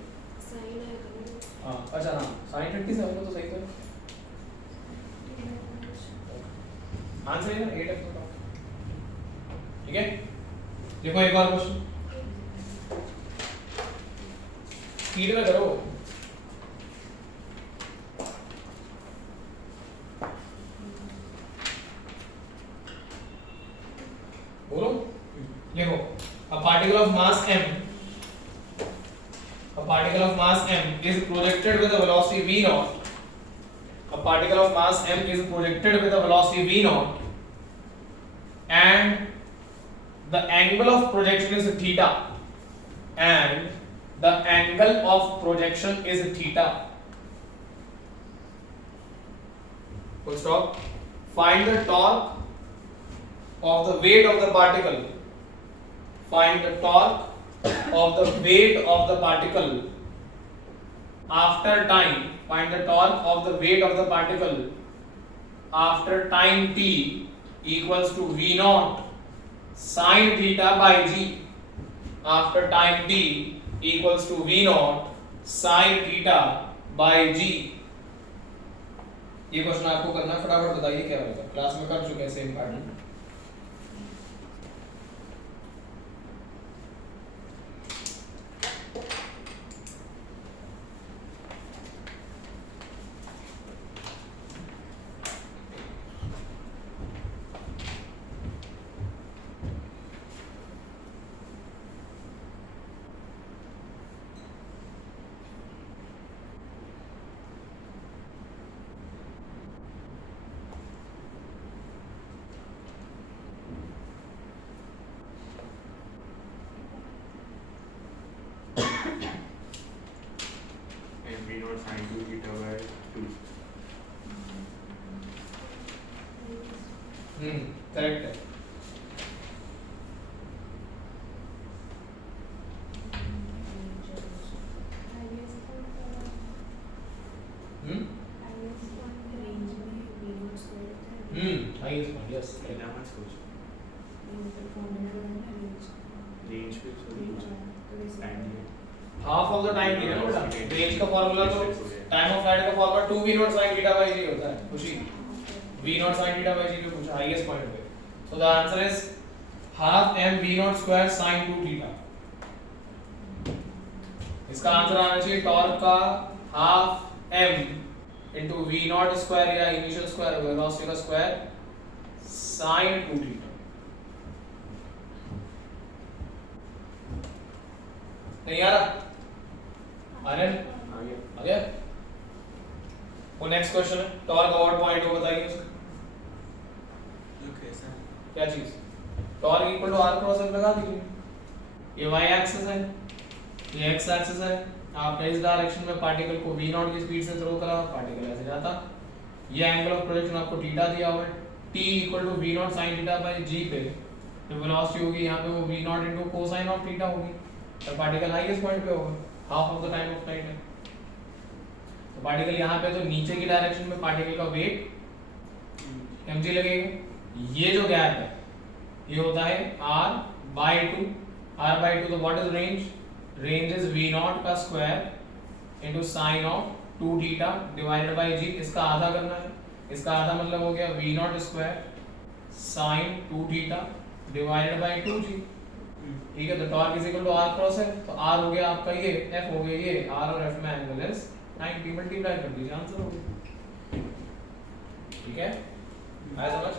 हाँ अच्छा हाँ sin 37 तो सही था आंसर है ना 8f का ठीक है देखो एक और क्वेश्चन स्पीड में करो देखो a particle of mass m is projected with a velocity v naught. A particle of mass m is projected with a velocity v naught and the angle of projection is theta, and the angle of projection is theta. Full stop. Find the torque of the weight of the particle. Find the torque of the weight of the particle after time. Find the torque of the weight of the particle after time t equals to v naught sin theta by g. After time t equals to v naught sin theta by g. ये question आपको करना है, फटाफट बताइए क्या होगा। Class में कर चुके हैं same pattern. and v naught sin 2 theta by 2. Correct है। हाईएस्ट पॉइंट, यस इतना मत सोच। रेंज पे time half of the time दिया ना बेटा। रेंज का फार्मूला तो टाइम ऑफ फ्लाइट का formula 2v naught sin theta by g होता है। खुशी v naught sin theta by g पे पूछा हाईएस्ट पॉइंट पे। So the answer is half m v naught square sin 2 थीटा। इसका आंसर आना चाहिए टॉर्क का half m into v naught square या इनिशियल स्क्वायर वेलोसिटी का स्क्वायर sin 2 थीटा। नहीं आ रहा? आनंद आ गया? वो नेक्स्ट क्वेश्चन है, टॉर्क अबाउट पॉइंट को बताइए उसका। कैसा? क्या चीज? Torque equal to r cross F लगा दीजिए। ये y एक्सिस है, ये x एक्सिस है। आपने इस डायरेक्शन में पार्टिकल को v नॉट की स्पीड से थ्रो करा, पार्टिकल ऐसे जाता। ये एंगल ऑफ प्रोजेक्शन आपको थीटा दिया हुआ है, t equal to v naught sin theta by g पे जो वेलोसिटी होगी यहाँ पे वो v naught into cosine of theta होगी। तो पार्टिकल हाईएस्ट पॉइंट पे होगा, half of the time of flight है। तो पार्टिकल यहाँ पे तो नीचे की डायरेक्शन में पार्टिकल का वेट mg लगेगा। ये जो गैप है ये होता है r/2। r/2 तो what is range? Range is v naught का square into sine of 2 theta divided by g। इसका आधा करना है, इसका आधा मतलब हो गया v naught square sine 2 theta divided by 2g। ठीक है, तो torque is equal to r cross f। तो r हो गया आपका ये, f हो गया ये, r और f में एंगल इज 90, मल्टीप्लाई कर दीजिए, आंसर हो गया। ठीक है, आया समझ?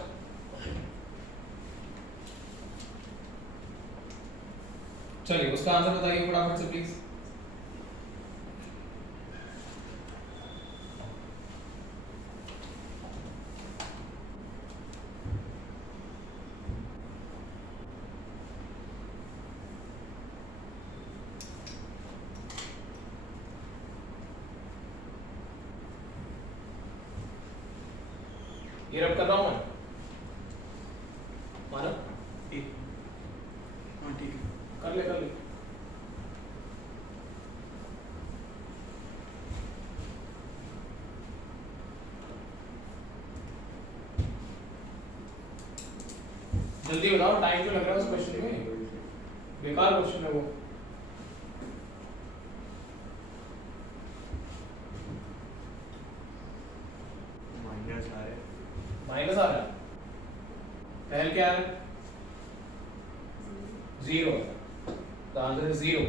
चलिए उसका आंसर बताइए फटाफट से प्लीज। ये रब कर रहा हूं मैं मानव, ठीक। हाँ ठीक है। कर ले कर ले। जल्दी बताओ, टाइम जो लग रहा है उस क्वेश्चन में, बेकार क्वेश्चन है वो। माइनस आ रहा है, पहल क्या है? 0। तो आंसर इज 0।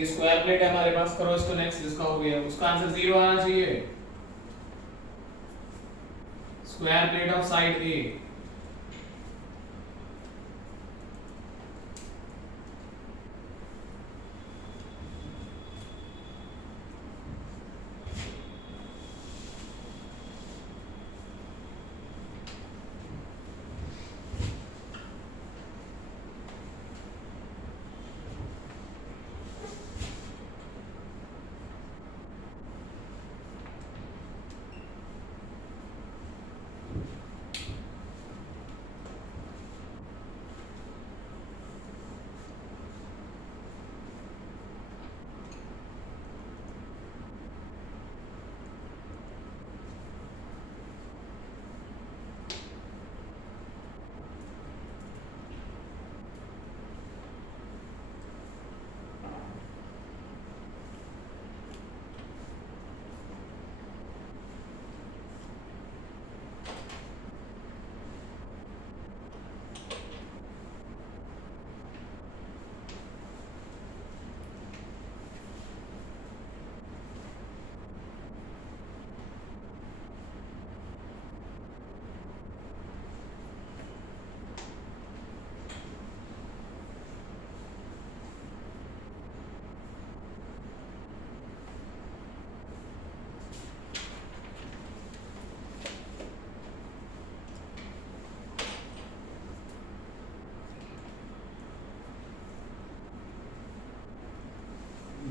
ये स्क्वायर प्लेट है हमारे पास, करो इसको नेक्स्ट, जिसका हो गया उसका आंसर 0 आना चाहिए। Square plate of side A,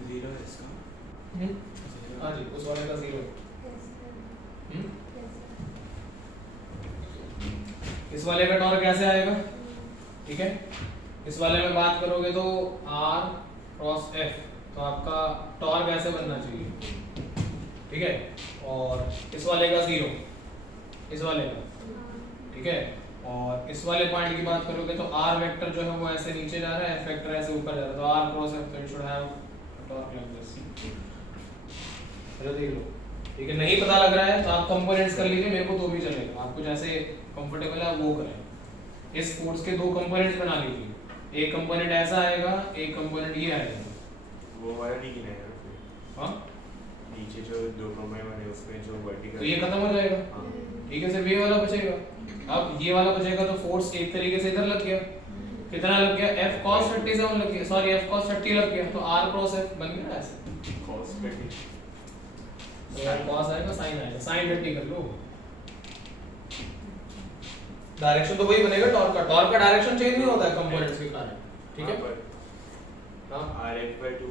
zero है इसका। हाँ जी उस वाले का 0, इस वाले का टॉर्क कैसे आएगा, ठीक है। इस वाले में बात करोगे तो R क्रॉस F, तो आपका टॉर्क ऐसे बनना चाहिए, ठीक है। और इस वाले का 0, इस वाले का, ठीक है। और इस वाले पॉइंट की बात करोगे तो R वेक्टर जो है वो ऐसे नीचे जा रहा है, F वेक्टर ऐसे ऊपर जा रहा है, तो R क्रॉस F तो it should have torque like this. चलो देख लो, ठीक है। नहीं पता लग रहा है तो आप कंपोनेंट्स कर लीजिए, मेरे को तो भी चलेगा, आपको जैसे कंफर्टेबल है वो करें। इस फोर्स के दो कंपोनेंट्स बना लीजिए, एक कंपोनेंट ऐसा आएगा, एक कंपोनेंट ये आएगा। वो वाला नहीं गिनाया फिर। हाँ नीचे जो दो कंपोनेंट बने उसमें जो वर्टिकल, तो ये खत्म हो जाएगा, हाँ। ठीक है। सिर्फ ये वाला बचेगा। अब ये वाला बचेगा तो फोर्स एक तरीके से इधर लग गया, कितना लग गया, F cos 37 लग गया, सॉरी F cos 30 लग गया, तो R क्रॉस F बन गया ऐसे। cos पे भी। तो यार cos आएगा, sin आएगा, sin 30 कर लो। डायरेक्शन तो वही बनेगा टॉर्क का, टॉर्क का डायरेक्शन चेंज नहीं होता है कंपोनेंट्स के कारण, ठीक है। हाँ RF/2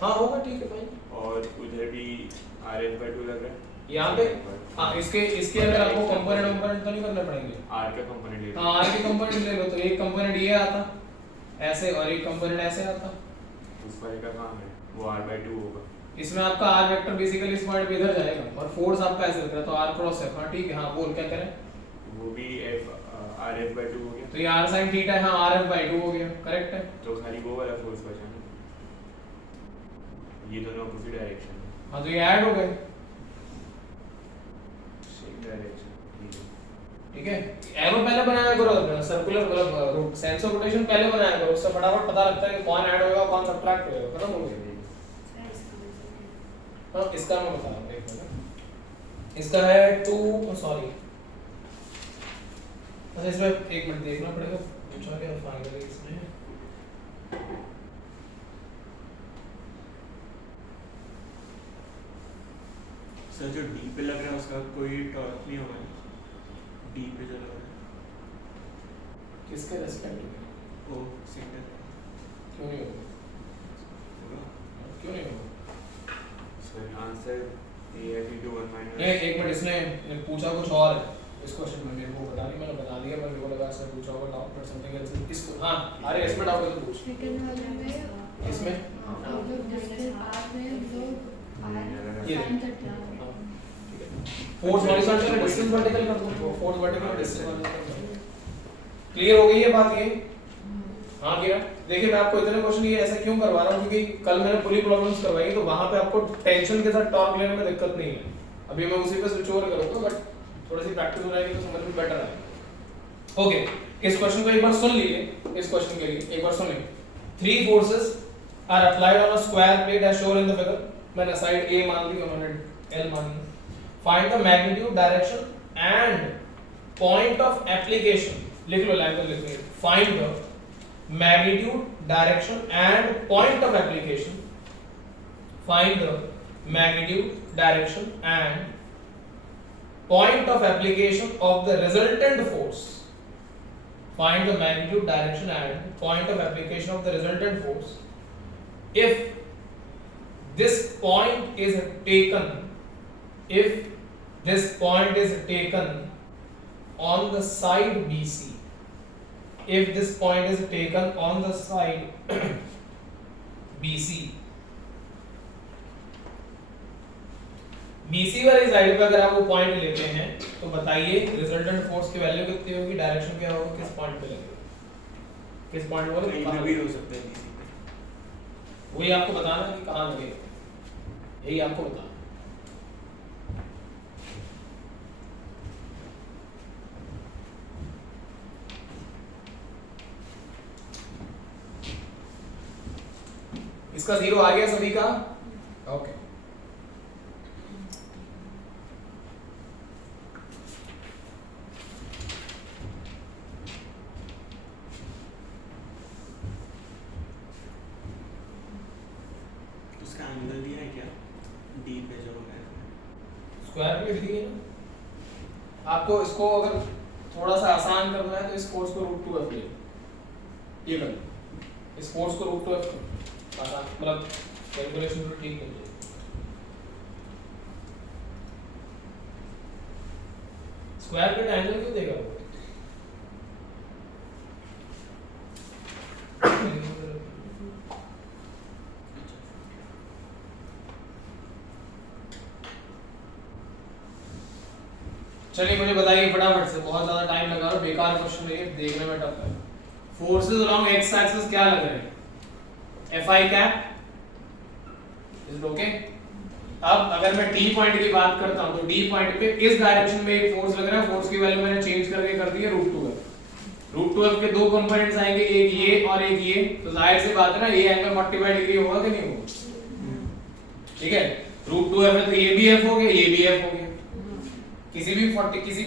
हाँ होगा, ठीक है भाई। और उधर भी RF/2 लग रहा है यहाँ पे हाँ, इसके अंदर आपको कंपोनेंट तो नहीं करने पड़ेंगे। R का कंपोनेंट ले लो। हाँ R के कंपोनेंट ले लो, तो एक कंपोनेंट ये आता ऐसे और एक कंपोनेंट ऐसे आता। उस वाले का काम है वो R/2 होगा। इसमें आपका R वेक्टर बेसिकली इस पॉइंट पे इधर जाएगा और फोर्स आपका ऐसे लग रहा है, तो R क्रॉस F। हाँ ठीक है, हाँ बोल क्या करें। वो भी RF/2 हो गया, तो ये R sin थीटा है, हाँ RF/2 हो गया, करेक्ट है। तो खाली वो वाला फोर्स बचा ना, ये दोनों अपोजिट डायरेक्शन है, हाँ तो ये ऐड हो गए, सेम डायरेक्शन, ठीक है। एरो पहले बनाया करो, सर्कुलर मतलब सेंस ऑफ रोटेशन पहले बनाया करो, उससे फटाफट पता लगता है कि कौन ऐड होगा कौन सब्ट्रैक्ट होगा, खत्म हो गया। हाँ इसका मैं बता रहा हूँ, एक मिनट। इसका है 2 सॉरी, अच्छा इसमें एक मिनट देखना पड़ेगा, पूछा क्या फाइनली इसमें। सर जो डी पे लग रहा है उसका कोई टॉर्क नहीं होगा, डी पे जो लग रहा किसके रेस्पेक्ट में, है ओ सेंटर क्यों नहीं होगा, होगा। क्यों नहीं होगा। सर आंसर AF * 1 - नहीं एक मिनट, इसने पूछा कुछ और है इस क्वेश्चन में, मेरे को पता नहीं, मैंने बता दिया, पर मेरे को लगा इसने पूछा होगा डाउट बट समथिंग एल्स। इसको हाँ अरे इसमें डाउट है तो पूछ। सेकंड वाले में इसमें जो डिस्टेंस R में जो ये sin 30 फोर्स हॉरिजॉन्टल है, डिस्टेंस वर्टिकल कर दो, फोर्स वर्टिकल है, डिस्टेंस वर्टिकल। क्लियर हो गई ये बात ये। हाँ किरण देखिए, मैं आपको इतने क्वेश्चन ये ऐसा क्यों करवा रहा हूँ क्योंकि कल मैंने पूरी प्रॉब्लम्स करवाई तो वहां पे आपको टेंशन के साथ टॉर्क लेने में दिक्कत नहीं है। अभी मैं उसी पे स्विच ओवर करूंगा, बट थोड़ी सी प्रैक्टिस हो जाएगी तो समझ में बेटर आएगा। ओके, इस क्वेश्चन को एक बार सुन लीजिए, इस क्वेश्चन के लिए एक बार सुनिए। 3 forces are applied on a square plate as shown in the figure, मैंने साइड ए मान ली, उन्होंने एल मान ली। Find the magnitude, direction and point of application, लिख लो, लाइन पर लिख लो, find the magnitude, direction and point of application, find the magnitude, direction and point of application of the resultant force, find the magnitude, direction and point of application of the resultant force if this point is taken, if this point is taken on the side BC, if this point is taken on the side BC, BC वाली side पे अगर आप वो point लेते हैं तो बताइए resultant force की वैल्यू कितनी होगी, डायरेक्शन क्या होगा, किस पॉइंट पे लगेगा, किस पॉइंट पे कहीं पे भी हो सकता है BC पे। वही आपको बताना है कि कहाँ लगेगा, यही आपको बताना। इसका जीरो आ गया सभी का, ओके। उसका एंगल दिया है क्या, डी पे जो है स्क्वायर प्लेट दी है ना आपको, इसको अगर थोड़ा सा आसान करना है तो इस फोर्स को √2f ले, ये कर लो, इस फोर्स को √2f कर, आसान, मतलब कैलकुलेशन तो ठीक है। स्क्वायर प्लेट एंगल क्यों देगा वो? चलिए मुझे बताइए फटाफट से, बहुत ज्यादा टाइम लगा रहा, बेकार क्वेश्चन है ये, देखने में टफ है। फोर्सेस अलोंग एक्स एक्सिस क्या लग रहे हैं, Fi cap, is it okay? अब अगर मैं डी पॉइंट की बात करता हूं तो डी पॉइंट पे इस डायरेक्शन में एक फोर्स लग रहा है, फोर्स की वैल्यू मैंने चेंज करके कर दी है √2f। √2f के दो कंपोनेंट्स आएंगे, एक ये और एक ये, तो जाहिर सी बात है ना ये एंगल 45 डिग्री होगा कि नहीं होगा, ठीक है? √2f है तो ये भी f हो गया, ये भी f हो गया, किसी भी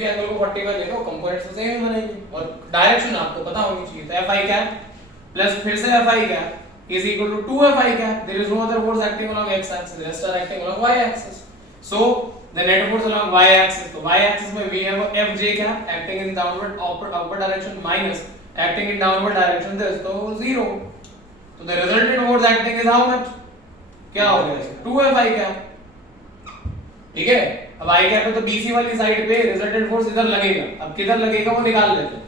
एंगल को 45 ले लो, कंपोनेंट्स तो सेम ही बनेंगे और डायरेक्शन आपको पता होनी चाहिए। तो Fi कैप प्लस फिर से Fi cap is equal to 2Fi cap. There is no other force acting along x axis, the rest are acting along y axis. So the net force along y axis, तो y axis में we have a Fj cap acting in downward upward direction minus acting in downward direction this, तो 0, तो the resultant force acting is how much, क्या हो गया 2Fi cap, ठीक है? अब I कैप है तो BC वाली साइड पे रिजल्टेंट फोर्स इधर लगेगा, अब किधर लगेगा वो निकाल लेते हैं,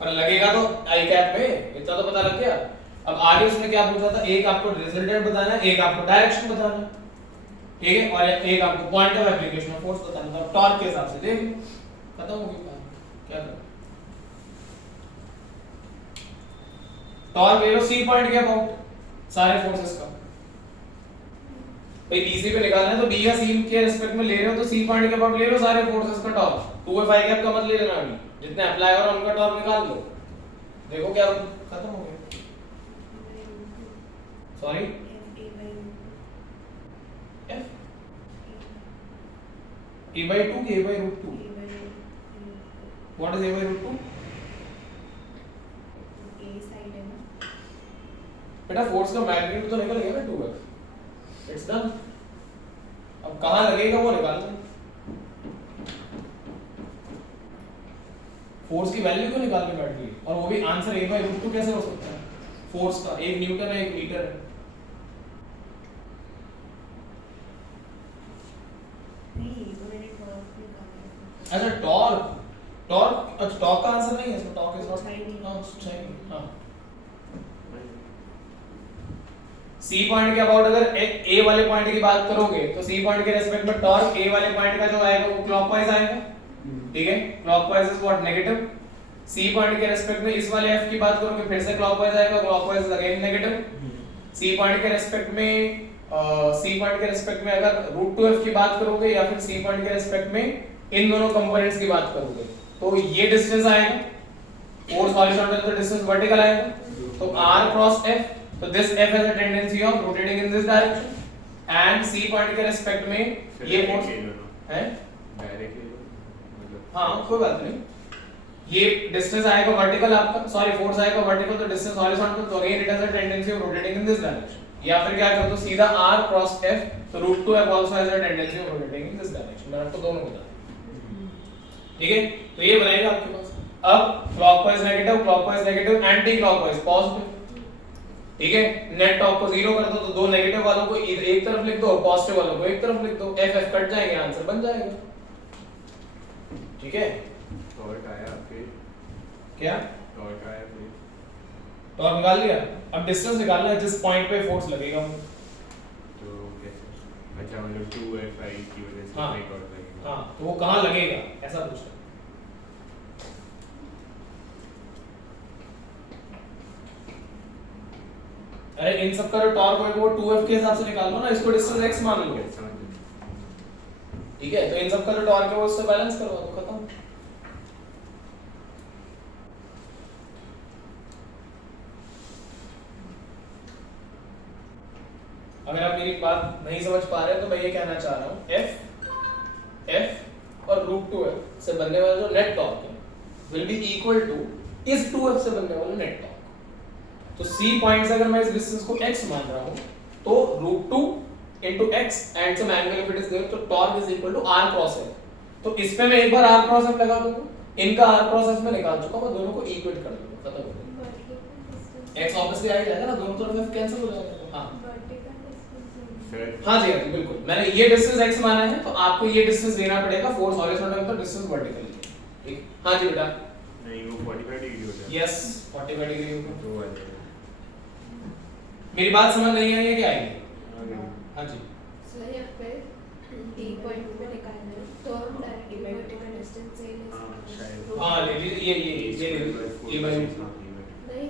और लगेगा तो I कैप में, इतना तो पता लग गया। अब आगे उसने क्या पूछा था, एक आपको रिजल्टेंट बताना है, एक आपको डायरेक्शन बताना है, ठीक है, और एक आपको point of application of force बताना है। टॉर्क के हिसाब से देख लो, खत्म हो गया काम, क्या करना, टॉर्क ले लो C पॉइंट के अबाउट सारे फोर्सेस का, भाई BC पे निकालना है तो B या C के रिस्पेक्ट में ले रहे हो तो C पॉइंट के अबाउट ले लो सारे फोर्सेस का टॉर्क, 2Fi कैप का मत ले लेना, अभी जितने अप्लाई हो रहा उनका टॉर्क निकाल लो, देखो क्या खत्म हो गया। सॉरी F A/2 कि A/√2, व्हाट इज A/√2? बेटा फोर्स का मैग्नीट्यूड तो निकल गया ना 2F, इट्स डन। अब कहां लगेगा वो निकालना, फोर्स की वैल्यू क्यों निकालने बैठ गई, और वो भी आंसर A/√2 कैसे हो सकता है, फोर्स का 1 न्यूटन है 1 मीटर है, अच्छा टॉर्क अच्छा टॉर्क का आंसर नहीं है इसमें, टॉर्क इज नॉट, हां चाहिए, हां सी पॉइंट के अबाउट अगर ए वाले पॉइंट की बात करोगे तो सी पॉइंट के रेस्पेक्ट में टॉर्क ए वाले पॉइंट का जो आएगा वो क्लॉकवाइज आएगा, ठीक है, clockwise is what negative. C point के रेस्पेक्ट में इस वाले एफ की बात करोगे फिर से क्लॉकवाइज आएगा, clockwise is again negative. C point के रेस्पेक्ट में अगर √2f की बात करोगे या फिर सी पॉइंट के रेस्पेक्ट में इन दोनों कंपोनेंट्स की बात करोगे तो ये डिस्टेंस आएगा, फोर्स हॉरिजॉन्टल तो डिस्टेंस वर्टिकल आएगा, तो r क्रॉस f तो this F has a tendency of rotating in this direction and C point के रेस्पेक्ट में ये फोर्स है डायरेक्ट ले लो मतलब हाँ कोई बात नहीं ये डिस्टेंस आएगा वर्टिकल आपका सॉरी फोर्स आएगा वर्टिकल तो डिस्टेंस हॉरिजॉन्टल तो again it has a tendency of rotating in this direction या फिर क्या कर दो सीधा r क्रॉस f तो √2f also has a tendency of rotating in this direction मैंने आपको दोनों बता ठीक है तो ये बनाएगा आपके पास अब clockwise negative anti clockwise positive ठीक है नेट टॉप को 0 कर दो तो दो नेगेटिव वालों को एक तरफ लिख दो पॉजिटिव वालों को एक तरफ लिख दो f f कट जाएंगे आंसर बन जाएगा ठीक है टॉर्क आया फिर क्या टॉर्क आया फिर तो आप निकाल लिया अब डिस्टेंस निकालना है जिस पॉइंट पे फोर्स लगेगा तो कैसे अच्छा मतलब 2fi की वजह से हाँ। नहीं टॉर्क लगेगा हाँ तो वो कहाँ लगेगा ऐसा पूछ रहा अरे इन सब का जो टॉर्क होगा वो 2f के हिसाब से निकाल लो ना इसको डिस्टेंस x मान लो समझ गया। ठीक है तो इन सब का जो टॉर्क है वो उससे बैलेंस करवा दो खत्म अगर आप मेरी बात नहीं समझ पा रहे हैं तो मैं ये कहना चाह रहा हूँ f और √2f से बनने वाला जो नेट टॉर्क है विल बी इक्वल टू इस 2f से बनने वाला नेट टॉर्क तो C पॉइंट से अगर मैं इस डिस्टेंस को x मान रहा हूँ तो √2 into x and some angle if it is there तो torque is equal to r cross f तो इस पे मैं एक बार r cross f लगा दूंगा इनका r cross f में निकाल चुका हूं दोनों को इक्वेट कर दूंगा खत्म हो गया x ऑब्वियसली आ ही जाएगा ना दोनों तरफ f कैंसिल हो जाएगा हां सर हाँ जी हाँ जी बिल्कुल मैंने ये डिस्टेंस x माना है तो आपको ये डिस्टेंस लेना पड़ेगा फोर्स हॉरिजॉन्टल तो डिस्टेंस वर्टिकल ठीक हाँ जी बेटा नहीं वो 45 डिग्री हो जाएगा यस 45 डिग्री होगा तो आ जाएगा मेरी बात समझ नहीं आई है क्या आएगी हाँ जी सर यहाँ पे D पॉइंट में निकालना है तो हम डायरेक्टली वर्टिकल डिस्टेंस से ले हाँ, सकते शायद। हैं हाँ ले लीजिए ये ले लीजिए ये भाई नहीं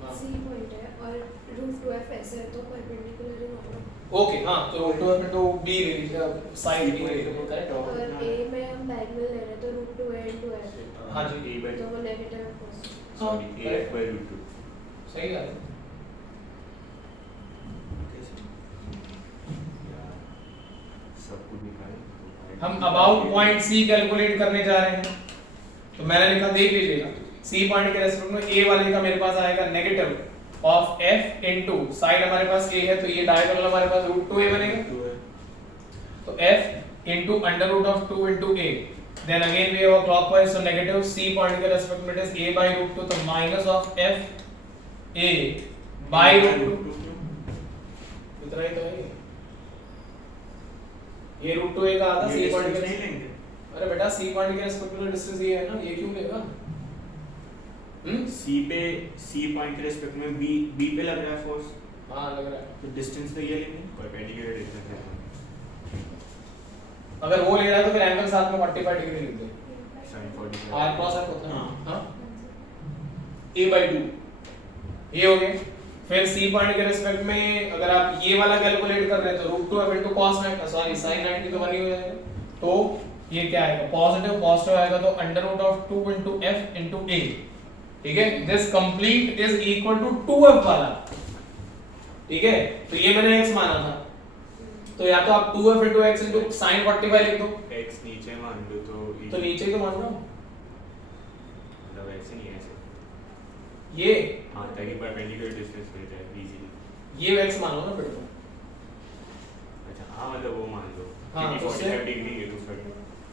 हाँ। C पॉइंट है और √2f ऐसे है तो परपेंडिकुलर ही होगा ओके हाँ तो √2f into b ले लीजिए साइड b ले लीजिए करेक्ट और A में हम डायगोनल ले रहे हैं तो √2a into f हाँ जी a by तो वो नेगेटिव है पॉजिटिव हाँ, सॉरी a by √2 सही है सब कुछ निकालें हम अबाउट पॉइंट C कैलकुलेट करने जा रहे हैं तो मैंने लिखा देख लीजिएगा C पॉइंट के रेस्पेक्ट में A वाले का मेरे पास आएगा negative of f into side हमारे पास A है तो ये डायगोनल हमारे पास √2a बनेगा तो f into under root of 2 into a then again we have a clockwise so negative C point के रेस्पेक्ट में इट इज a by √2 तो minus of f a by √2 इतना ही तो है ये √2a का आता C पॉइंट नहीं के लेंगे अरे बेटा C पॉइंट के रेस्पेक्ट में डिस्टेंस ये है ना ये क्यों लेगा C पे C पॉइंट के रेस्पेक्ट में B पे लग रहा है फोर्स हाँ लग रहा है तो डिस्टेंस तो ये लेंगे परपेंडिकुलर डिस्टेंस है अगर वो ले रहा है तो फिर एंगल साथ में 45 डिग्री लिख दे sin 45 r क्रॉस f होता है हाँ। हां a by 2 ये हो गया फिर C पॉइंट के रेस्पेक्ट में अगर आप ये वाला कैलकुलेट कर रहे हैं तो √2f into cos 90 sorry sin 90 तो बनी हो जाएगा तो ये क्या आएगा पॉजिटिव आएगा तो under root of 2 into f into a ठीक है this complete is equal to 2f वाला ठीक है तो ये मैंने x माना था तो या तो आप 2f into x into sin 45 लिख दो x नीचे मान लो तो नीचे क्यों मान रहा हूं मतलब ऐसे नहीं ऐसे ये हाँ ताकि परपेंडिकुलर डिस्टेंस मिल जाए इजीली ये x मानो ना फिर तो अच्छा हाँ मतलब वो मान लो हाँ, क्योंकि तो 45 डिग्री है तो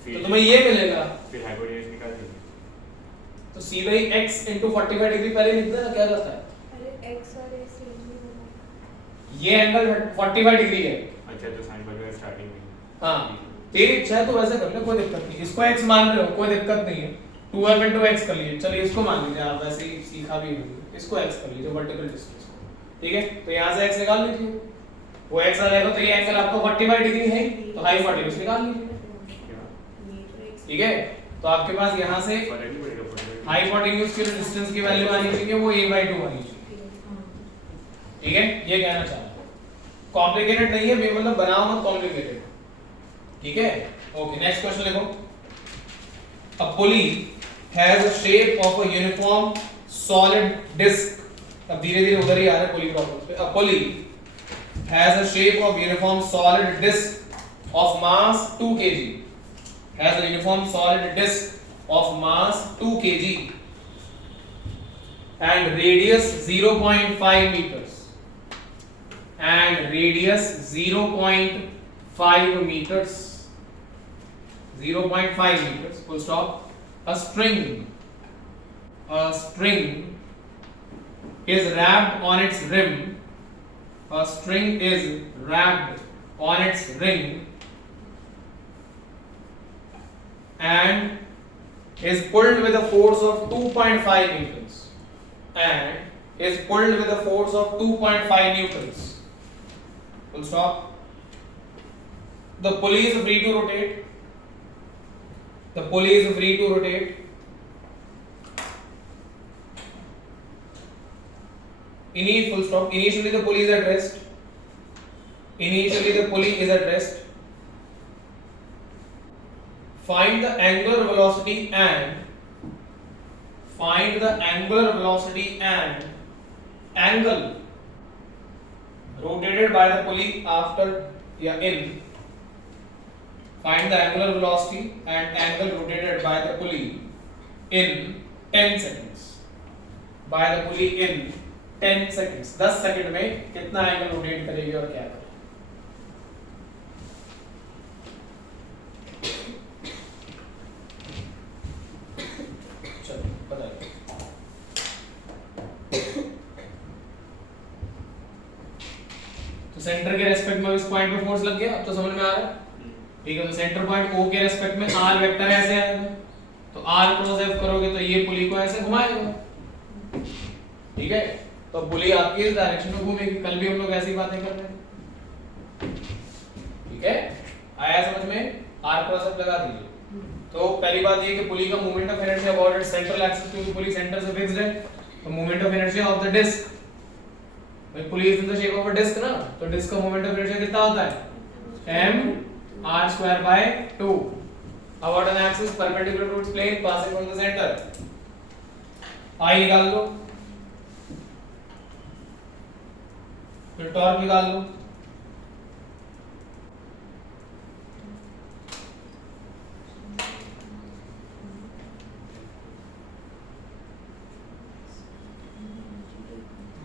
फिर तुम्हें ये मिलेगा फिर हाइपोटेन्यूज निकाल देंगे तो सीधा ही x into 45 डिग्री पहले लिख देना क्या करता है अरे x और a सेम ही होगा ये एंगल 45 डिग्री है अच्छा तो sin 45 स्टार्टिंग में हाँ तेरी इच्छा है तो वैसे कर ले कोई दिक्कत नहीं इसको x मान रहे हो कोई दिक्कत नहीं है 2f into x कर लीजिए चलिए इसको मान लीजिए आप वैसे ही सीखा भी होंगे इसको x कर लीजिए वर्टिकल डिस्टेंस को ठीक है तो यहाँ से x निकाल लीजिए वो x आ जाएगा तो ये एंगल आपको 45 डिग्री है तो हाइपोटेन्यूज निकाल लीजिए ठीक है तो आपके पास यहाँ से फर्क नहीं पड़ेगा 45 हाइपोटेन्यूज के डिस्टेंस की वैल्यू आनी चाहिए वो a by 2 आनी चाहिए ठीक है ये कहना चाह रहा हूँ कॉम्प्लिकेटेड नहीं है मतलब बनाओ मत कॉम्प्लिकेटेड ठीक है ओके नेक्स्ट क्वेश्चन लिखो a pulley has a shape of a uniform solid disc अब धीरे धीरे उधर ही आ रहे हैं पुली प्रॉब्लम्स पे। A pulley has a shape of uniform solid disc of mass 2 kg, has a uniform solid disc of mass 2 kg and radius 0.5 meters, and radius 0.5 meters, 0.5 meters, full stop. A string is wrapped on its rim, a string is wrapped on its ring and is pulled with a force of 2.5 newtons, and is pulled with a force of 2.5 newtons. Full stop. The pulley is free to rotate. The pulley is free to rotate. Full stop. Initially the pulley is at rest. Initially the pulley is at rest. Find the angular velocity and angle rotated by the pulley after in. Find the angular velocity and angle rotated by the pulley in 10 seconds. By the pulley in 10 seconds. 10 second में कितना angle rotate करेगी और क्या करेगी? चलो बताइए। तो centre के रेस्पेक्ट में इस पॉइंट पे फोर्स लग गया, अब तो समझ में आ रहा है। ठीक है, तो सेंटर पॉइंट O के रेस्पेक्ट में R वेक्टर ऐसे आएगा, तो R क्रॉस F करोगे तो ये पुली को ऐसे घुमाएगा। ठीक है, तो पुली आपकी इस डायरेक्शन में घूमेगी। कल भी हम लोग ऐसी बातें कर रहे हैं। ठीक है, आया समझ में? R क्रॉस F लगा दीजिए। तो पहली बात ये कि पुली का moment of inertia about its central axis, क्योंकि पुली सेंटर से फिक्स्ड है, तो moment of inertia of the disc, भाई pulley is in the shape of a disc ना, तो डिस्क का मोमेंट ऑफ इनर्शिया कितना होता है? m r square by 2 about an axis perpendicular to its plane passing from the center. I निकाल लो, फिर torque निकाल लो।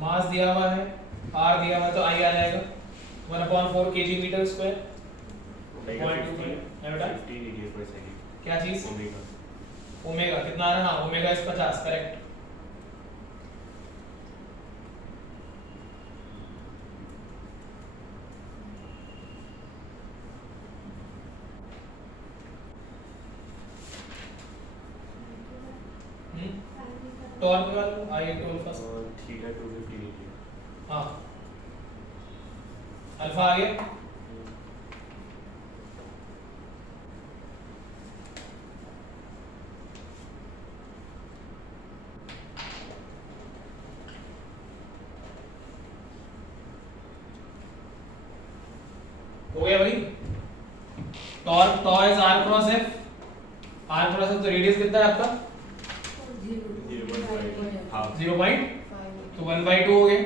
मास दिया हुआ है, r दिया हुआ है, तो I आ जाएगा 1/4 kg मीटर स्क्वायर। क्या चीज? ओमेगा कितना आ रहा है? हाँ, ओमेगा इज 50, करेक्ट। टॉर्क निकालो, आई टोल फर्स्ट थीटा 250 हाँ, अल्फा आ गया। हो गया भाई। Torque toe is r cross f, r cross f, तो रेडियस कितना है आपका? 0.5, तो 1/2 हो गया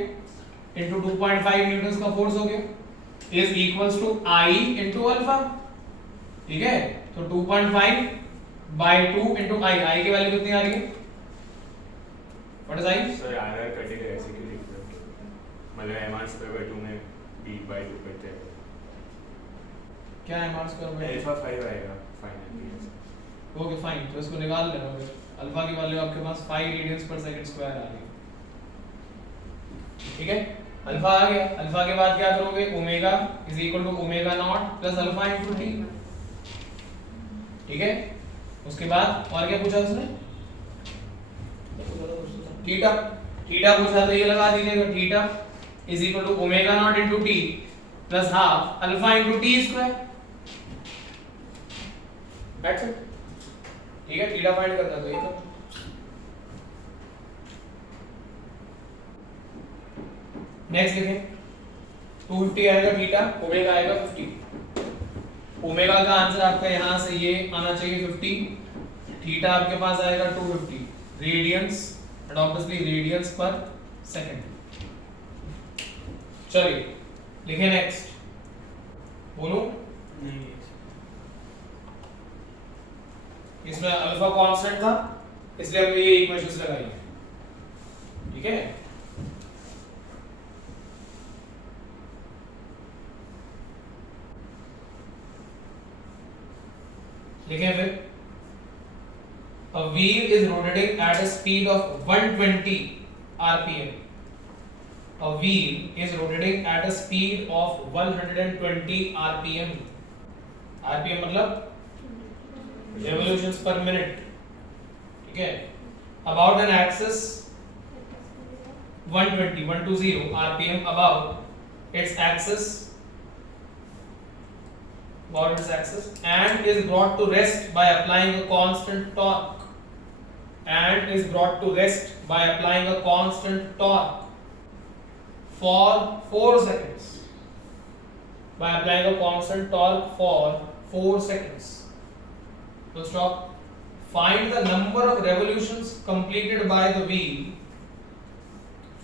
इनटू 2.5 न्यूटन का फोर्स हो गया, is equals to I into alpha. ठीक है, तो 2.5/2 इनटू I की वैल्यू कितनी आ रही है? What is I? Sir R कटेगा ऐसे क्यों लिख रहे हो? मतलब m/2 में d/2 करते हैं, क्या है मार्क्स पर? अल्फा 5 आएगा फाइनली। ओके फाइन, तो इसको निकाल लेना। अल्फा की वैल्यू आपके पास 5 रेडियंस पर सेकंड स्क्वायर आ गई। ठीक है, अल्फा आ गया। अल्फा के बाद क्या करोगे? Omega is equal to omega naught plus alpha into t. ठीक है, उसके बाद और क्या पूछा उसने? थीटा। थीटा पूछा तो ये लगा दीजिएगा, theta is equal to omega naught into t plus half alpha into t square. That's it. ठीक है, थीटा फाइंड करना है तो ये तो नेक्स्ट देखें, 250 आएगा थीटा, ओमेगा आएगा 50। ओमेगा का आंसर आपका यहां से ये आना चाहिए 50, थीटा आपके पास आएगा 250 रेडियंस, एंड ऑब्वियसली रेडियंस पर सेकंड। चलिए लिखे नेक्स्ट, बोलो। नहीं इसमें अल्फा कांस्टेंट था इसलिए हमने ये इक्वेशंस लगाई है, ठीक है। लिखें फिर, a wheel is rotating at a speed of 120 rpm. A wheel is rotating at a speed of 120 rpm. rpm मतलब revolutions per minute, ठीक है। About an axis 120 rpm about its axis, and is brought to rest by applying a constant torque, and is brought to rest by applying a constant torque for 4 seconds, by applying a constant torque for 4 seconds. So stop. Find the number of revolutions completed by the wheel.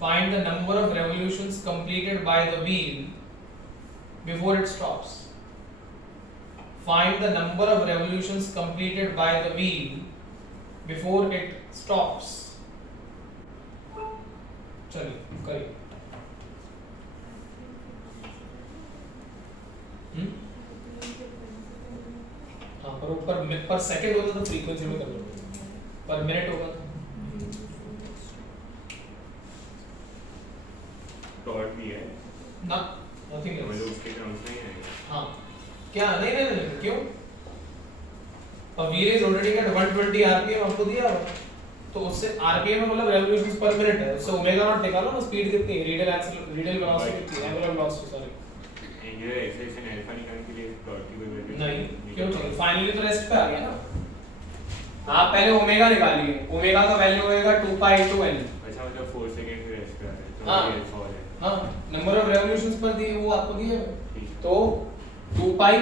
Find the number of revolutions completed by the wheel before it stops. Find the number of revolutions completed by the wheel before it stops. चलिए करिए। हाँ पर second होता तो frequency में कर लो, पर minute होगा टॉर्क भी है ना, नथिंग मतलब एल्स। उसके टर्म्स नहीं आएगा। हाँ क्या, नहीं क्यों, अब wheel is rotating at 120 RPM आपको दिया हुआ, तो उससे आरपीएम में मतलब रेवोल्यूशंस पर मिनट है, उससे ओमेगा नॉट निकालो ना, स्पीड कितनी है, रेडियल वेलोसिटी कितनी है, angular velocity sorry, angular acceleration alpha निकालने के लिए टॉर्क की कोई वैल्यू नहीं क्यों चाहिए, फाइनली तो रेस्ट पे आ गया ना। आप पहले ओमेगा निकालिए, ओमेगा का वैल्यू होएगा 2 पाई इनटू n। अच्छा मतलब 4 सेकंड पे रेस्ट कर रहे हैं तो हाँ। ये अल्फा हो जाएगा। हाँ नंबर ऑफ रेवोल्यूशंस पर दिए वो आपको दिए हुए, ठीक। तो 2 पाई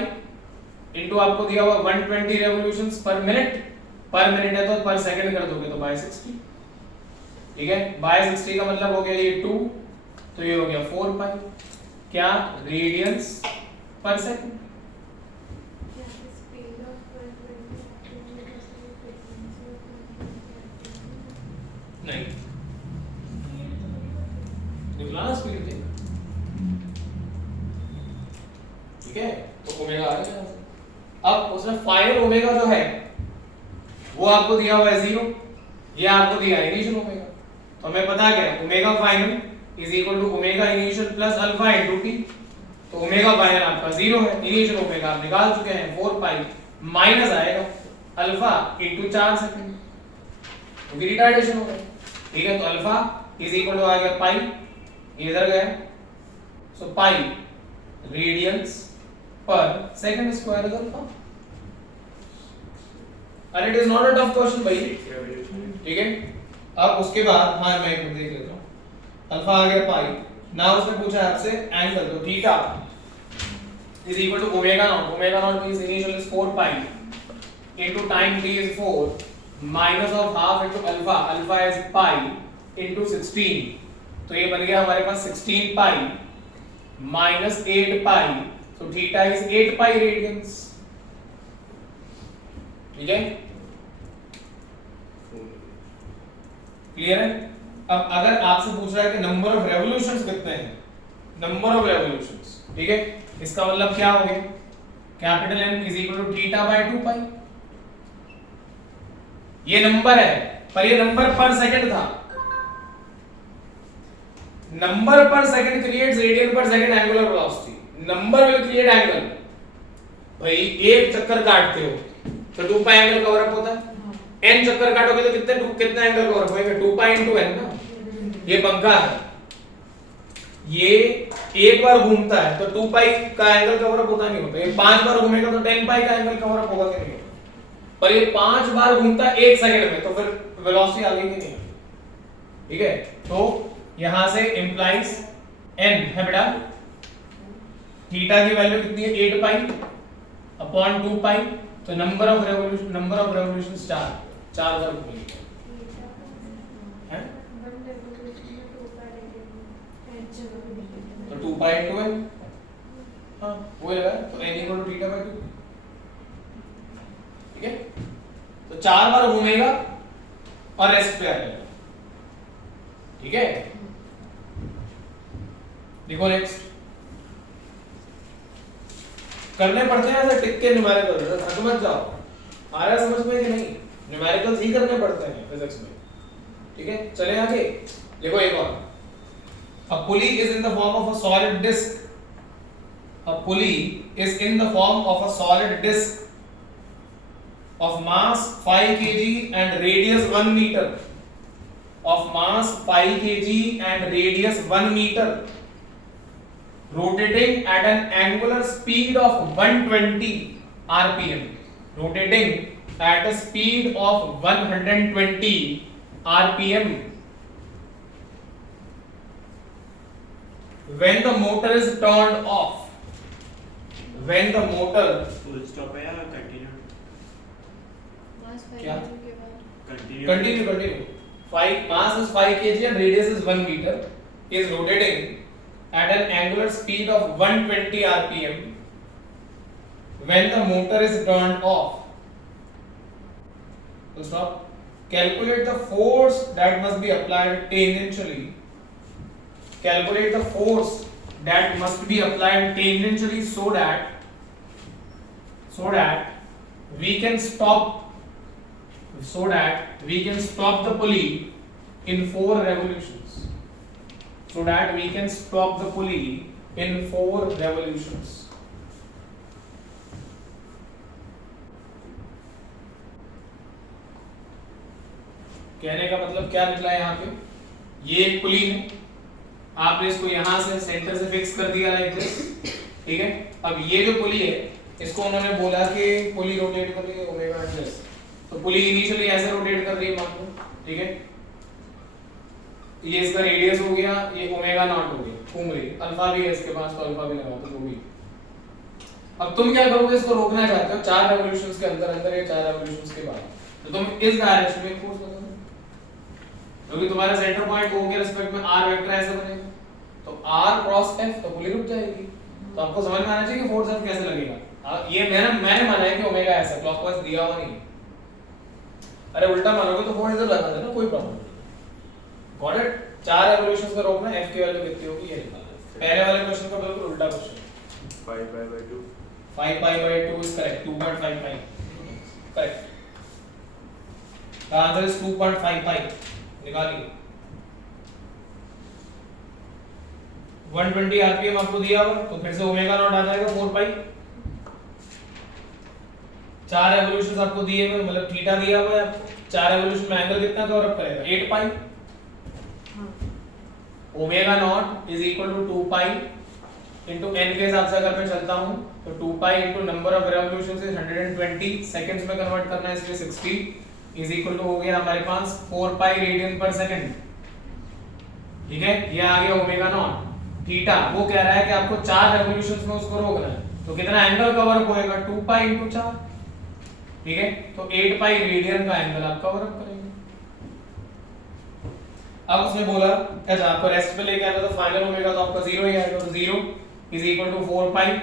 इनटू आपको दिया हुआ 120 रेवोल्यूशंस पर मिनट है तो पर सेकंड कर दोगे तो बाय 60, ठीक है। बाय 60 का मतलब हो गया ये 2, तो ये हो गया 4 पाई, क्या रेडियंस पर सेकंड। नहीं निकला ना स्पीड से, ठीक है, तो ओमेगा आ गया। अब उसमें फाइनल ओमेगा जो है वो आपको दिया हुआ है 0, ये आपको दिया है इनिशियल ओमेगा, तो हमें पता क्या है, omega final is equal to omega initial plus alpha into t, तो ओमेगा फाइनल आपका 0 है, इनिशियल ओमेगा आप निकाल चुके हैं 4 पाई माइनस आएगा अल्फा इनटू 4 सेकंड, क्योंकि रिटार्डेशन हो गया, ठीक है। तो अल्फा इज इक्वल टू आ गया पाई, इधर गया, सो पाई रेडियंस पर second square is alpha, and it is not a tough question भाई, ठीक है। अब उसके बाद हाँ मैं एक देख लेता हूँ, अल्फा आ गया पाई, ना उसने पूछा आपसे एंगल, तो theta is equal to omega naught means initial is 4 pi into time t is 4 minus of half into alpha is pi into 16, तो ये बन गया हमारे पास 16 pi minus 8 pi, so theta is 8 pi radians, ठीक है, clear है। अब अगर आपसे पूछ रहा है कि नंबर ऑफ रेवोल्यूशंस कितने हैं, नंबर ऑफ रेवोल्यूशंस, ठीक है, इसका मतलब क्या हो गया, capital N is equal to theta by 2 pi, ये नंबर है पर ये नंबर पर सेकंड था, नंबर पर सेकंड क्रिएट्स रेडियन पर second angular velocity, number will create angle, भाई एक चक्कर काटते हो तो 2 पाई एंगल कवर अप होता है, n चक्कर काटोगे तो कितने एंगल कवर अप होएगा, 2 पाई इनटू n ना, ये पंखा है, ये एक बार घूमता है तो 2 पाई का एंगल कवर अप होता नहीं होता, ये 5 बार घूमेगा तो 10 पाई का एंगल कवर अप होगा कि नहीं, पर ये 5 बार घूमता है 1 सेकंड में, तो फिर वेलोसिटी आ गई कि नहीं, ठीक है। तो यहां से इंप्लाइज n है बेटा, थीटा की वैल्यू कितनी है 8 पाई अपॉन 2 पाई, तो नंबर ऑफ रेवोल्यूशन 4 बार घूमेगी, हैं, तो 2 पाई इनटू n। हाँ वही लगा, तो n equal to theta by 2। ठीक है, तो 4 बार घूमेगा और रेस्ट पे आ जाएगा। ठीक है, देखो नेक्स्ट करने पड़ते हैं ऐसे टिक के न्यूमेरिकल, थक मत जाओ। आ रहा है समझ में कि नहीं? न्यूमेरिकल्स ही करने पड़ते हैं फिजिक्स में। ठीक है, चले आगे। देखो एक और, a pulley is in the form of a solid disc. A pulley is in the form of a solid disc of mass 5 kg and radius 1 meter. Of mass 5 kg and radius 1 meter. Rotating at an angular speed of 120 rpm. Rotating at a speed of 120 rpm. When the motor is turned off. When the motor full stop है या continue? मास 5 क्या? के बाद continue 5 mass is 5 kg and radius is 1 meter is rotating at an angular speed of 120 rpm when the motor is turned off. So stop. Calculate the force that must be applied tangentially. Calculate the force that must be applied tangentially so that we can stop the pulley in 4 revolutions. So that we can stop the pulley in 4 revolutions. कहने का मतलब क्या निकला यहाँ पे? ये एक पुली है, आपने इसको यहाँ से सेंटर से फिक्स कर दिया लाइक दिस। ठीक है, अब ये जो पुली है इसको उन्होंने बोला कि पुली रोटेट कर रही है ओमेगा एटलेस, तो पुली इनिशियली ऐसे रोटेट कर रही है मान लो। ठीक है, ये इसका रेडियस हो गया, ये ओमेगा नॉट हो गया, घूम रही है, अल्फा भी है इसके पास तो अल्फा भी लगा दो जो भी। अब तुम क्या करोगे, इसको रोकना चाहते हो 4 रेवोल्यूशंस के अंदर अंदर या 4 रेवोल्यूशंस के बाद, तो तुम इस डायरेक्शन में फोर्स लगाओगे क्योंकि तुम्हारा सेंटर पॉइंट O के रिस्पेक्ट में r वेक्टर ऐसे बनेगा, तो r क्रॉस f तो पुली रुक जाएगी। तो आपको समझ में आना चाहिए कि फोर्स F कैसे लगेगा। ये मैंने माना है कि ओमेगा ऐसा क्लॉकवाइज दिया हुआ नहीं, अरे उल्टा मानोगे तो फोर्स इधर लगा देना, कोई प्रॉब्लम नहीं। Got it? 4 रेवोल्यूशंस में रोकना, f की वैल्यू कितनी होगी ये निकालना है। पहले वाले क्वेश्चन का बिल्कुल उल्टा question. 5 pi by 2 5 pi by 2 is correct, 2.5 pi correct, the answer is 2.5 pi। निकालिए 120 आरपीएम आपको दिया हुआ, तो फिर से ओमेगा नॉट आ जाएगा 4 पाई। 4 रेवोल्यूशंस आपको दिए हुए, मतलब थीटा दिया हुआ है आपको, 4 रेवोल्यूशन में एंगल कितना कवर अप करेगा 8 pi. Omega naught is equal to 2 pi into n के हिसाब से अगर मैं चलता हूं तो 2 pi into number of revolutions is 120, seconds में कन्वर्ट करना है इसलिए 60 इज इक्वल टू हो गया हमारे पास 4 पाई रेडियन पर सेकंड। ठीक है, ये आ गया ओमेगा नॉट। थीटा वो कह रहा है कि आपको 4 रेवोल्यूशंस में उसको रोकना है, तो कितना एंगल कवर अप होएगा 2 पाई इनटू 4। ठीक है, तो 8 पाई रेडियन का एंगल आप कवर अप करेंगे। अब उसने बोला अच्छा आपको रेस्ट पे लेके आना, तो फाइनल ओमेगा तो आपका 0 ही आएगा, तो 0 is equal to 4 pi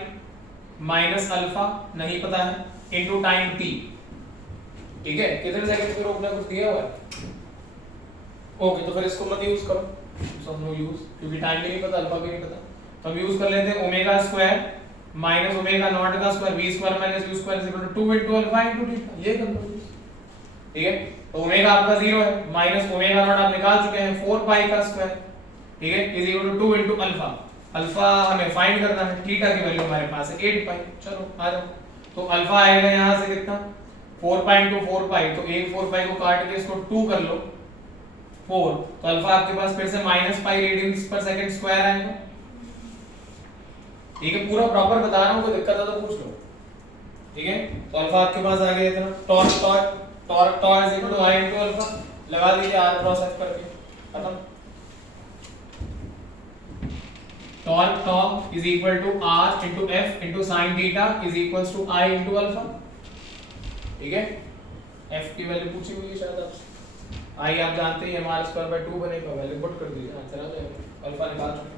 minus alpha नहीं पता है इनटू टाइम t। ठीक है, कितने सेकंड पे रोकना कुछ दिया हुआ है। ओके, तो फिर इसको मत यूज करो, सो नो यूज, क्योंकि टाइम भी नहीं पता अल्फा भी नहीं पता। तो हम यूज कर लेते हैं omega square minus omega naught का square, v square minus u square is equal to 2 into alpha into theta, ये कर लो। ठीक है, तो ओमेगा आपका 0 है माइनस ओमेगा नॉट आप निकाल चुके हैं 4 पाई का स्क्वायर। ठीक है, is equal to 2 into alpha. Alpha हमें फाइंड करना है, थीटा की वैल्यू हमारे पास है 8 पाई। चलो आ जाओ, तो अल्फा आएगा यहां से कितना 4 पाई इनटू 4 पाई, तो एक 4 पाई को काट के इसको 2 कर लो 4, तो अल्फा आपके पास फिर से माइनस पाई रेडियंस पर सेकंड स्क्वायर आएगा। ठीक है, पूरा प्रॉपर बता रहा हूं, कोई दिक्कत है तो पूछ लो। ठीक है, तो अल्फा आपके पास आ गया इतना, torque is equal to i into alpha, लगा दीजिए r क्रॉस f करके, खत्म। Torque is equal to r into f into sin theta is equals to i into alpha. ठीक है, f की वैल्यू पूछी हुई है शायद आपसे, i आप जानते हैं हमारा स्क्वायर बाय 2 बनेगा, वैल्यू पुट कर दीजिए आंसर आ जाएगा। अल्फा निकाल चुके।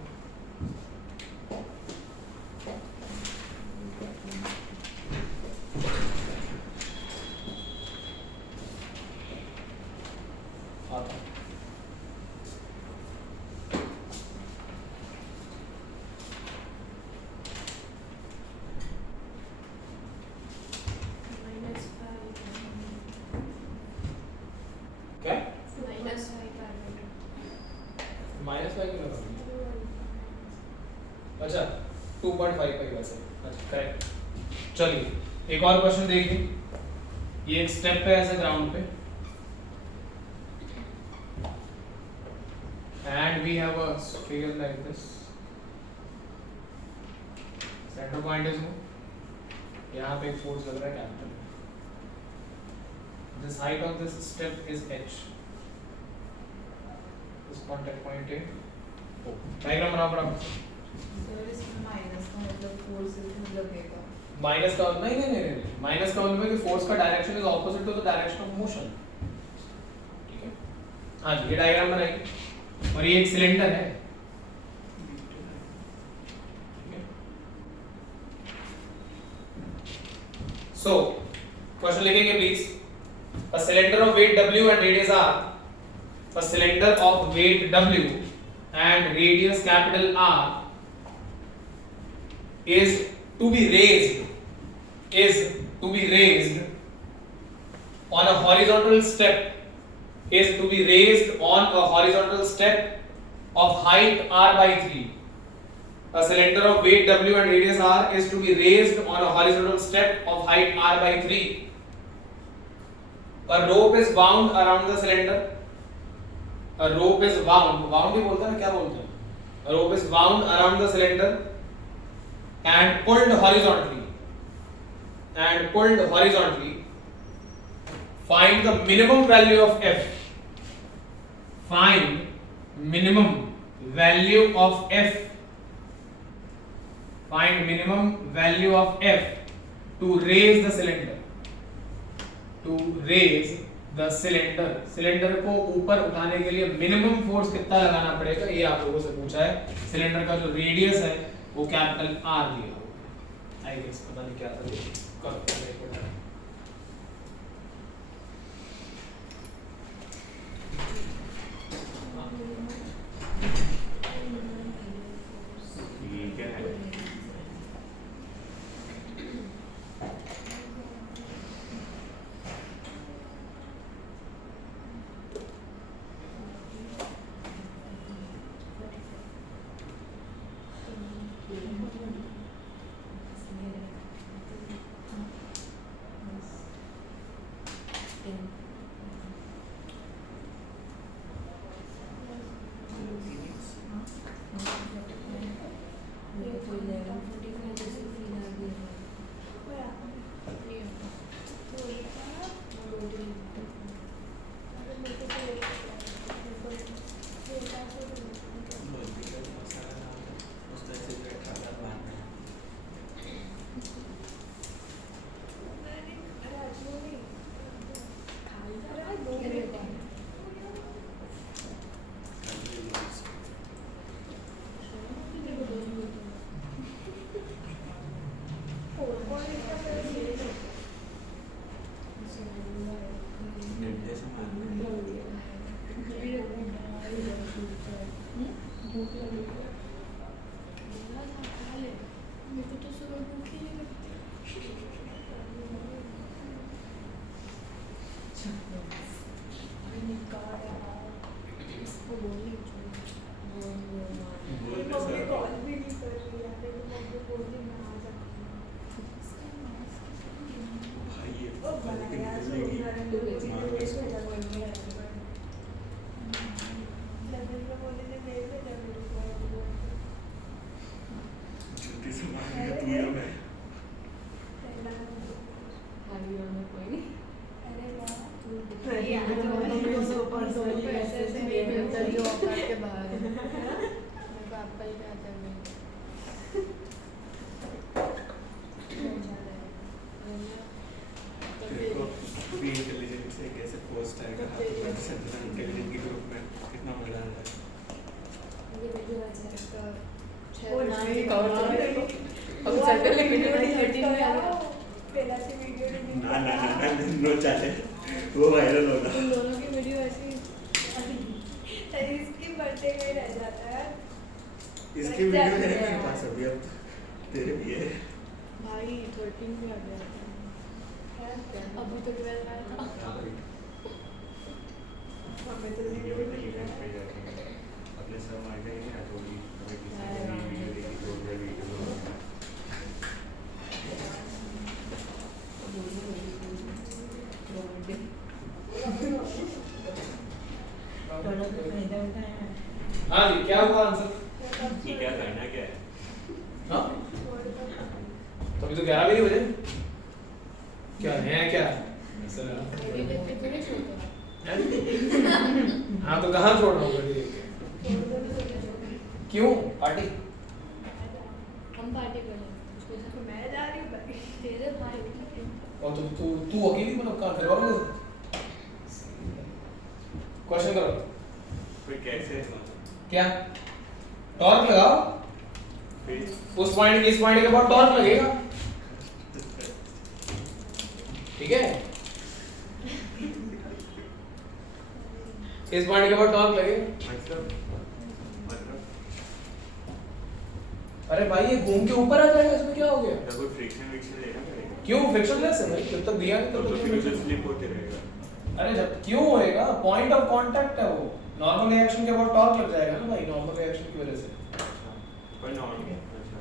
2.5 पाई वैसे। अच्छा करेक्ट। चलिए एक और क्वेश्चन देखिए, ये एक स्टेप है ऐसे ग्राउंड पे and we have a sphere like this, center point is no, यहाँ पे एक force लग रहा है capital, this height of this step is h, this contact point है o, diagram बनाओ फटाफट से। सर इसमें माइनस का मतलब फोर्स इसमें लगेगा। माइनस का नहीं माइनस का मतलब है कि फोर्स का direction is opposite to the direction of motion, ठीक है। हाँ जी ये डायग्राम बनाइए, और ये एक सिलेंडर है, ठीक है। सो क्वेश्चन लिखेंगे please, a cylinder of weight w and radius r, a cylinder of weight w and radius capital R is to be raised on a horizontal step, is to be raised on a horizontal step of height r by 3. A cylinder of weight w and radius r is to be raised on a horizontal step of height r by 3. A rope is wound around the cylinder. A rope is wound ही बोलते हैं ना, क्या बोलते हैं? A rope is wound around the cylinder and pulled horizontally. Find the minimum value of f. Find minimum value of f. Find minimum value of f to raise the cylinder. To raise the cylinder. Cylinder को ऊपर उठाने के लिए minimum force कितना लगाना पड़ेगा, ये आप लोगों से पूछा है। सिलेंडर का जो रेडियस है वो कैपिटल आर दिया होगा। आई गेस पता नहीं क्या था, ये क्या है? वो वायरल होगा। उन दोनों की वीडियो ऐसी इसकी बर्थडे में रह जाता है। इसकी वीडियो है मेरे पास अभी, अब तेरे भी है भाई 13 में आ गया अभी तो 12 आया था। हमें तो वीडियो में इवेंट पे जाके अपने सब आ गए हैं, तो भी हमें किसी ने वीडियो देखी तो वीडियो हाँ जी क्या हुआ आंसर? ये क्या करना क्या है? हाँ तो अभी तो 11 भी नहीं बजे। क्या है क्या? ऐसा लगा। हाँ तो कहाँ छोड़ रहा हूँ गाड़ी लेके? क्यों पार्टी? हम पार्टी कर रहे हैं मैं जा रही हूँ भाई। तेरे भाई और तू अकेली मतलब कहाँ घर वालों के साथ? क्वेश्चन करो। फिर कैसे? क्या टॉर्क लगाओ फिर उस पॉइंट इस पॉइंट के बाद टॉर्क लगेगा ठीक है इस पॉइंट के बाद टॉर्क लगेगा मतलब अरे भाई ये घूम के ऊपर आ जाएगा इसमें क्या हो गया तो कोई फ्रिक्शन विक्शन लेना पड़ेगा। क्यों फ्रिक्शनलेस है भाई जब तक दिया नहीं तो तब फिर तक उसे स्लिप होते रहेगा। अरे जब क्यों होएगा पॉइंट ऑफ कांटेक्ट है वो नॉर्मल रिएक्शन के बाद टॉर्क लग जाएगा ना भाई नॉर्मल रिएक्शन की वजह से पर नॉर्मल अच्छा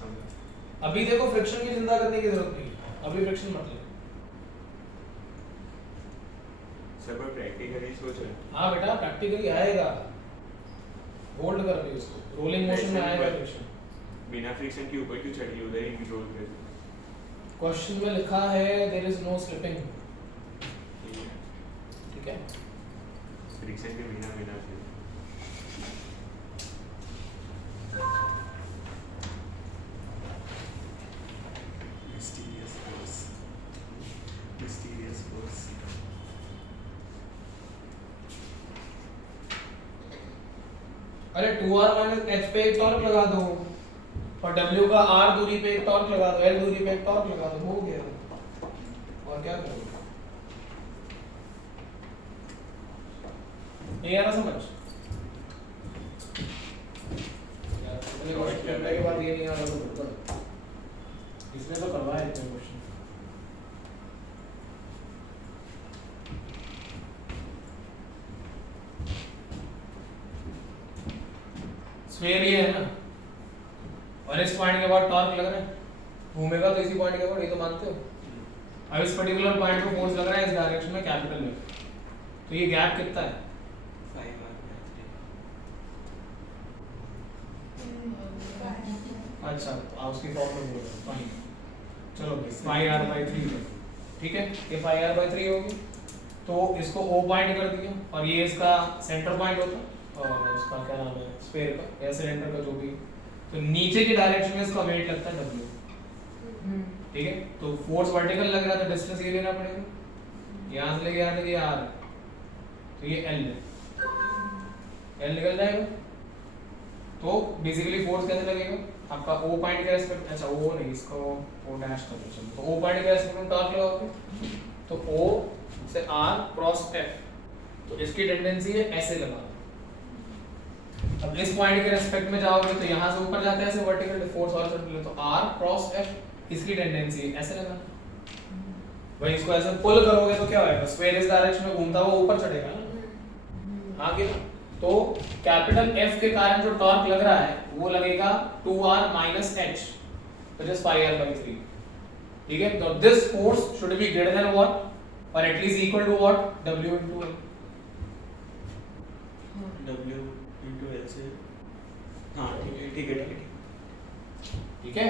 समझा। अभी देखो फ्रिक्शन की चिंता करने की जरूरत नहीं है अभी फ्रिक्शन मत ले सब प्रैक्टिकली सोच रहे हैं। हाँ बेटा प्रैक्टिकली आएगा होल्ड कर रही उसको रोलिंग मोशन में आएगा फ्रिक्शन बिना फ्रिक्शन के ऊपर क्यों चढ़ी उधर ही कंट्रोल कर। क्वेश्चन में लिखा है देयर इज नो स्लिपिंग ठीक है फ्रिक्शन के बिना बिना से Mysterious force. अरे 2r h पे एक टॉर्क लगा दो और w का r दूरी पे एक टॉर्क लगा दो l दूरी पे एक टॉर्क लगा दो हो गया और क्या करोगे नहीं आ रहा समझ यार इतने क्वेश्चन करने के बाद ये नहीं आ रहा तो कर इसने तो करवाया इतने क्वेश्चन स्फीयर ये है ना और इस पॉइंट के बाद टॉर्क लग रहा है घूमेगा तो इसी पॉइंट के बाद ये तो मानते हो अब इस पर्टिकुलर पॉइंट पे फोर्स लग रहा है इस डायरेक्शन में कैपिटल में तो ये गैप कितना है 5 अच्छा तो आप उसकी फॉर्म में बोल रहे हो फाइन चलो भाई πr/3 ठीक है ये πr/3 होगी तो इसको O पॉइंट कर दिया और ये इसका सेंटर पॉइंट होता और इसका क्या नाम है स्फीयर का या सिलेंडर का जो भी तो नीचे की डायरेक्शन में इसका वेट लगता है W ठीक है तो फोर्स वर्टिकल लग रहा है तो डिस्टेंस ये लेना पड़ेगा यहाँ से लेके यहाँ तक ये R तो ये L निकल जाएगा तो बेसिकली फोर्स कैसे लगेगा आपका O पॉइंट के रेस्पेक्ट अच्छा O नहीं इसको O डैश कर दो चलो तो O पॉइंट के रेस्पेक्ट में टॉर्क लगाओगे तो O से R क्रॉस F तो इसकी टेंडेंसी है ऐसे लगाना अब इस पॉइंट के रेस्पेक्ट में जाओगे तो यहाँ से ऊपर जाता है ऐसे वर्टिकल फोर्स और तो R क्रॉस F इसकी टेंडेंसी है ऐसे लगाना भाई इसको ऐसे पुल करोगे तो क्या होएगा स्फीयर इस डायरेक्शन में घूमता हुआ ऊपर चढ़ेगा ना हाँ कि तो कैपिटल F के कारण जो टॉर्क लग रहा है वो लगेगा 2r minus h which is 5r/3 ठीक है तो this force should be greater than what और at least equal to what W into L W into L से हाँ ठीक है ठीक है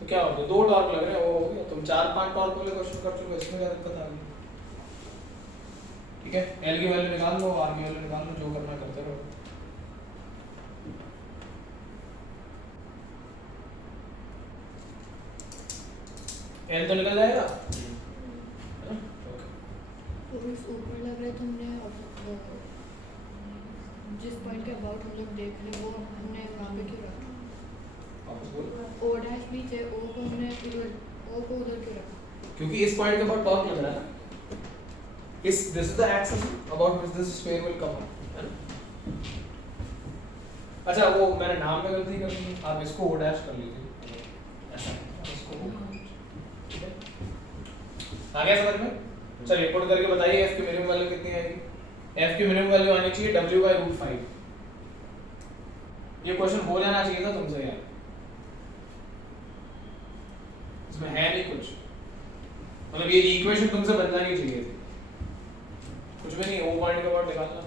तो क्या होगा दो टॉर्क लग रहे हैं वो हो गया तुम 4-5 टॉर्क वाले क्वेश्चन कर चुके हो इसमें क्या दिक्कत आ गई ठीक है L की वैल्यू निकाल लो R की वैल्यू निकाल लो जो करना करते रहो L तो निकल जाएगा है ना ओके तो इस ऊपर लग रहा है तुमने जिस पॉइंट के अबाउट हम लोग देख रहे वो हमने वहाँ पे क्यों रखा वापस बोलो O डैश बीच है O को हमने इधर O को उधर क्यों रखा क्योंकि इस पॉइंट के बाद टॉर्क लग रहा है ना इस this is the axis about which this sphere will come है ना अच्छा वो मैंने नाम में गलती कर दी आप इसको O डैश कर लीजिए ऐसा इसको O ठीक है आ गया समझ में चलिए पुट करके बताइए f की मिनिमम वैल्यू कितनी आएगी f की मिनिमम वैल्यू आनी चाहिए w/√5 ये क्वेश्चन हो जाना चाहिए था तुमसे यार इसमें है नहीं कुछ मतलब ये इक्वेशन तुमसे बदलना नहीं चाहिए थी कुछ भी नहीं O पॉइंट के बाद निकालना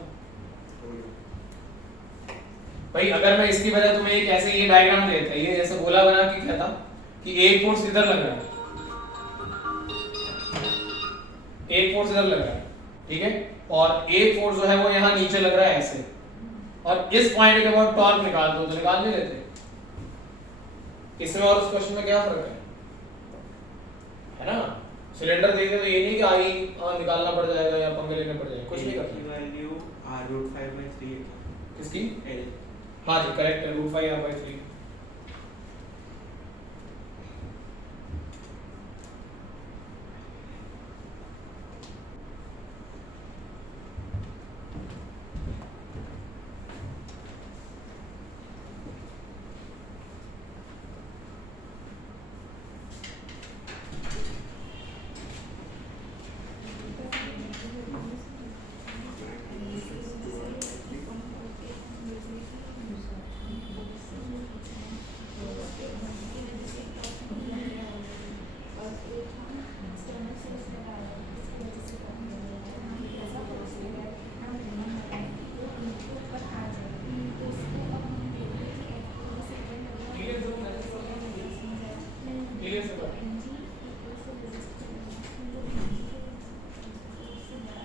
भाई अगर मैं इसकी वजह तुम्हें एक ऐसे ये डायग्राम देता, ये ऐसे गोला बना के कहता कि एक फोर्स इधर लग रहा है, एक फोर्स इधर लग रहा है, ठीक है, और एक फोर्स जो है वो यहाँ नीचे लग रहा है ऐसे, और इस पॉइंट के बाद टॉर्क निकाल दो, तो निकाल नहीं लेते? इसमें और उस क्वेश्चन में क्या फर्क है ना? सिलेंडर देखे तो ये नहीं कि आई निकालना पड़ जाएगा या पंगे लेने पड़ जाएंगे, कुछ नहीं करते। वैल्यू r√5/3 है किसकी? L। हाँ जी करेक्ट है, √5r/3।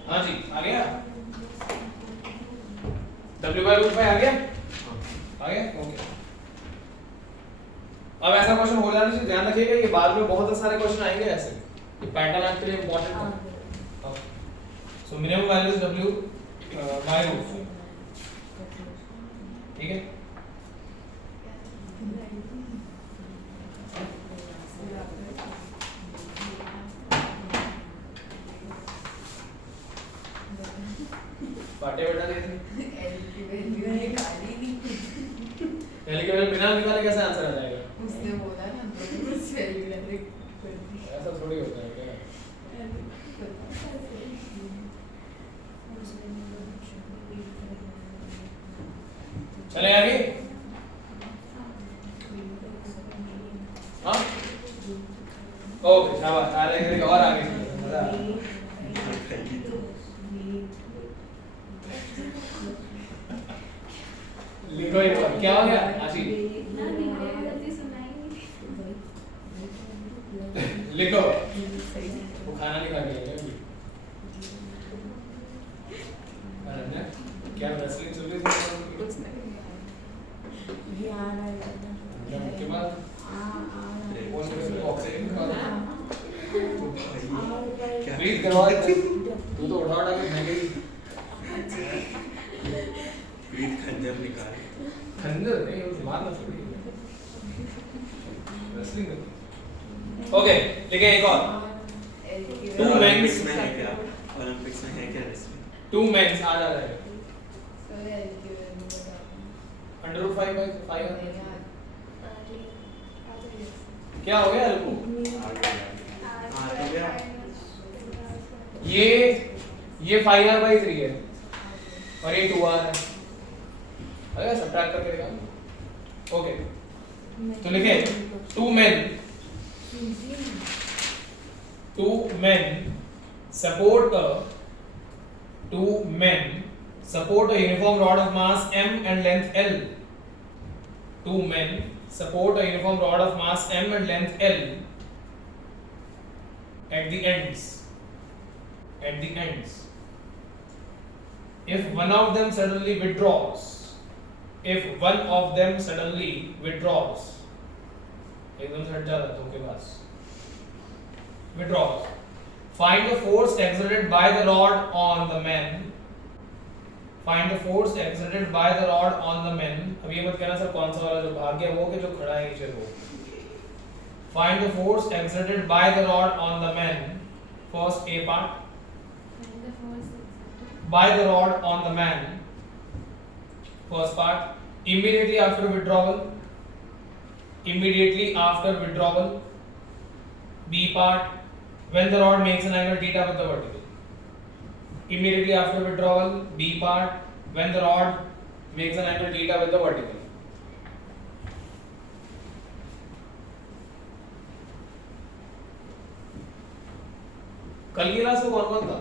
हाँ जी आ गया, W/√5 आ गया, आ गया ओके। अब ऐसा क्वेश्चन हो जाने से ध्यान रखिएगा, ये बाद में बहुत सारे क्वेश्चन आएंगे ऐसे, ये पैटर्न आपके लिए इंपॉर्टेंट है। So minimum value is W/√5, ठीक है। बाटे बेटा दे दी, L की वैल्यू निकाली नहीं, पहले के बिना निकाले कैसे आंसर आ जाएगा? उसने बोला ना तो उस वैल्यू ने कर दी। ऐसा थोड़ी होता है क्या? चले आगे, हाँ ओके शाबाश, आ रहे हैं और आगे मजा आ रहा है। लिखो एक बार, क्या हो गया आशी? लिखो, वो खाना नहीं खा के आएगा अभी। अरे क्या रेसलिंग चल रही है? कुछ नहीं के बाद कौन से ऑक्सीजन का प्लीज करवा दे, तू तो उठा उठा के फेंक गई। प्रीत खंजर निकाल। खंजर नहीं, वो मारना थोड़ी है, रेसलिंग करती। ओके लिखे एक और, Two men ओलंपिक्स में है क्या? ओलंपिक्स में है क्या रेसलिंग? 2 मेंस आ जा रहे हैं, सर L की वैल्यू बताओ। √5/5 नहीं यार, क्या हो गया रुको, आ तो गया। ये 5r/3 है और ये 2r है, अगर सब्ट्रैक्ट करके देखा। ओके तो लिखे 2 men support a uniform rod of mass m and length L. 2 men support a uniform rod of mass m and length L at the ends. If one of them suddenly withdraws, एकदम से हट जाता है तुमके पास, withdraws, find the force exerted by the rod on the men. अब ये मत कहना sir कौन सा वाला जो भाग गया वो, कि जो खड़ा है नीचे वो। Find the force exerted by the rod on the men. First A part. By the rod on the man. First part. Immediately after withdrawal. B part. When the rod makes an angle theta with the vertical. Immediately after withdrawal. B part. When the rod makes an angle theta with the vertical. कल की class में कौन कौन था?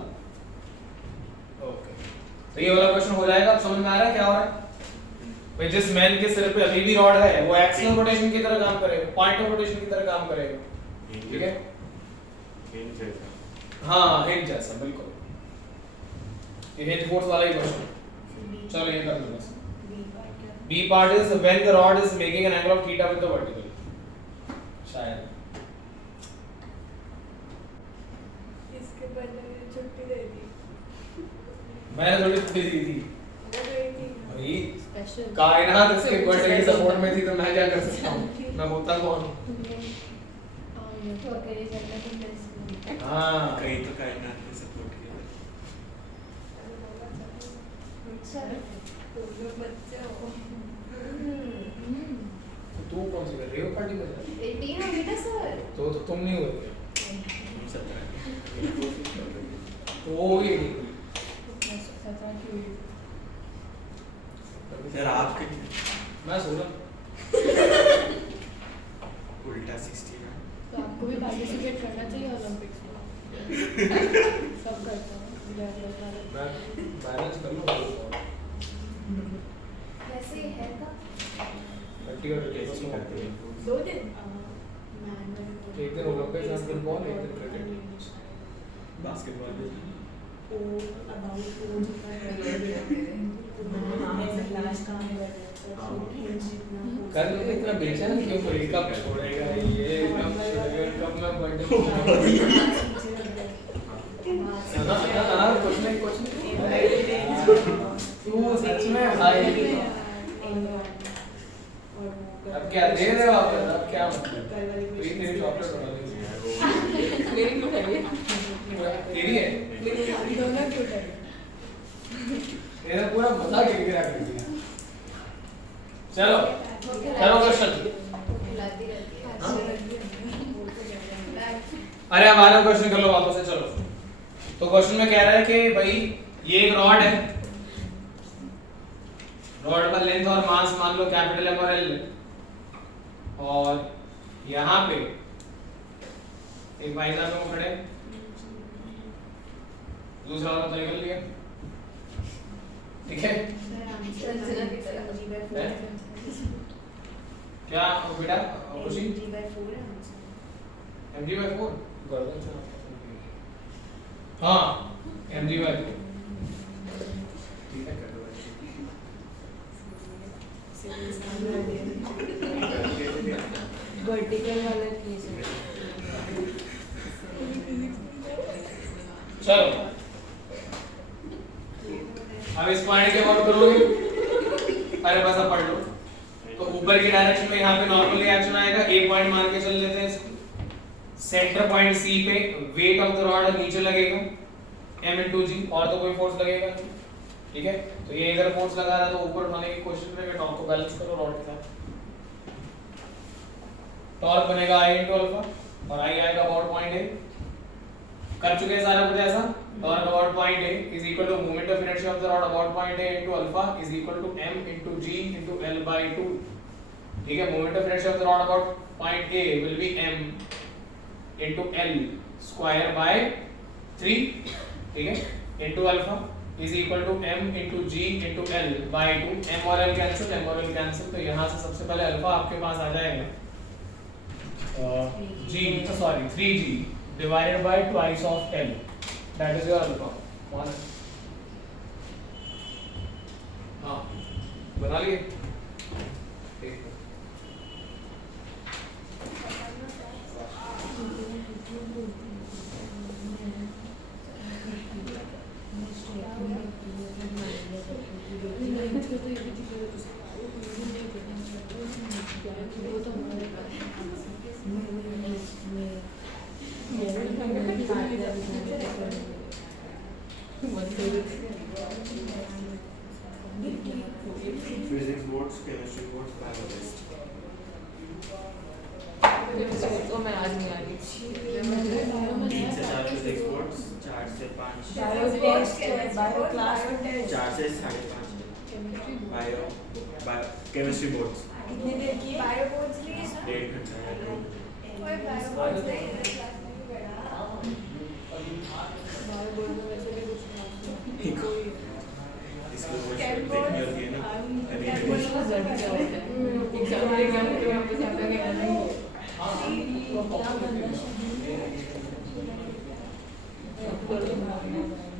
Okay तो ये वाला question हो जाएगा, अब समझ में आ रहा है क्या हो रहा है? भाई जिस मैन के सिर पे अभी भी रॉड है वो एक्सियल रोटेशन की तरह काम करेगा, पॉइंट ऑफ रोटेशन की तरह काम करेगा, ठीक है? हिंज जैसा। हाँ हिंज जैसा बिल्कुल, ये हिंज फोर्स वाला ही क्वेश्चन। चलो ये कर लो बस। B part is when the rod is making an angle of theta with the vertical, शायद इसके पहले छुट्टी दे दी, मैंने थोड़ी छुट्टी दी थी वो गई थी भाई, स्पेशल कायनात इसके इक्वेशन के सपोर्ट में थी तो मैं क्या कर सकता हूँ, मैं होता कौन हूँ? तो अकेले चलना तो मिस हाँ कहीं तो कायनात ने सपोर्ट किया। अच्छा तो लोग बच्चे हो तो तू कौन सी कर रही हो पार्टी में? 18 हो बेटा सर तो तुम नहीं हुए थे, हम 17 तो वो होगी सर आप कितने? मैं 16 उल्टा 60 ना। तो आपको भी पार्टिसिपेट करना चाहिए ओलंपिक्स में सब करते हैं मैं बैलेंस कर लूँ वैसे है का 30 और 30 में करते हैं। 2 दिन एक दिन ओलंपिक्स, एक दिन बॉल, एक दिन क्रिकेट। बास्केटबॉल में कल इतना बेचैन क्यों कोई कब छोड़ेगा ये, कब छोड़ेगा, कब मैं बर्थडे कुछ नहीं तू सच में भाई अब क्या दे रहे हो आप, अब क्या मतलब तो ये मेरी चॉकलेट बना दी मेरी क्यों है तेरी है, दोनों क्यों है ये पूरा मजा के गिरा कर दिया। चलो करो क्वेश्चन। खिलाती रहती है अरे हमारा क्वेश्चन कर लो वापस से। चलो तो क्वेश्चन में कह रहा है कि भाई ये एक रॉड है, रॉड का लेंथ और मास मान लो कैपिटल एम और एल, और यहाँ पे एक भाई साहब को खड़े, दूसरा वाला तो निकल लिया, ठीक है? क्या बेटा खुशी mg/4 गर्दन से हाँ mg/4 ठीक है कर दो। वर्टिकल वाला केस है। चलो अब इस पॉइंट के बात करोगे, अरे बस अब पढ़ लो। तो ऊपर की डायरेक्शन में यहाँ पे नॉर्मली एक्शन आएगा, ए पॉइंट मान के चल लेते हैं इसको। सेंटर पॉइंट सी पे वेट ऑफ द रॉड नीचे लगेगा m × g, और तो कोई फोर्स लगेगा नहीं, ठीक है? तो ये इधर फोर्स लगा रहा है तो ऊपर उठाने की कोशिश करेगा, टॉर्क को बैलेंस करो रॉड के साथ। टॉर्क बनेगा I × अल्फा और I आएगा अबाउट पॉइंट A। कर चुके हैं सारा कुछ ऐसा। Torque about point A is equal to moment of inertia of the rod about point A × alpha is equal to m × g × L/2। ठीक है? Moment of inertia of the rod about point A will be m × L square by 3, ठीक है? into alpha is equal to m × g × L/2। m और l cancel, तो यहाँ से सबसे पहले अल्फा आपके पास आ जाएगा g sorry 3g divided by twice of l, that is your alpha। हाँ बना लिए? Physics boards, chemistry boards, bio test. तो मैं आज नहीं आ रही 3 से 4 फिजिक्स बोर्ड्स, 4 से 5 बायो टेस्ट, बायो क्लास 4 से 5.5 बायो केमिस्ट्री बोर्ड्स कितनी देर की? बायो बोर्ड्स लिए 1.5 घंटा है। कोई बायो बोर्ड्स नहीं है बायो बोर्ड में वैसे भी कुछ नहीं। इसको वो देखनी होती है ना, अभी क्या बंदा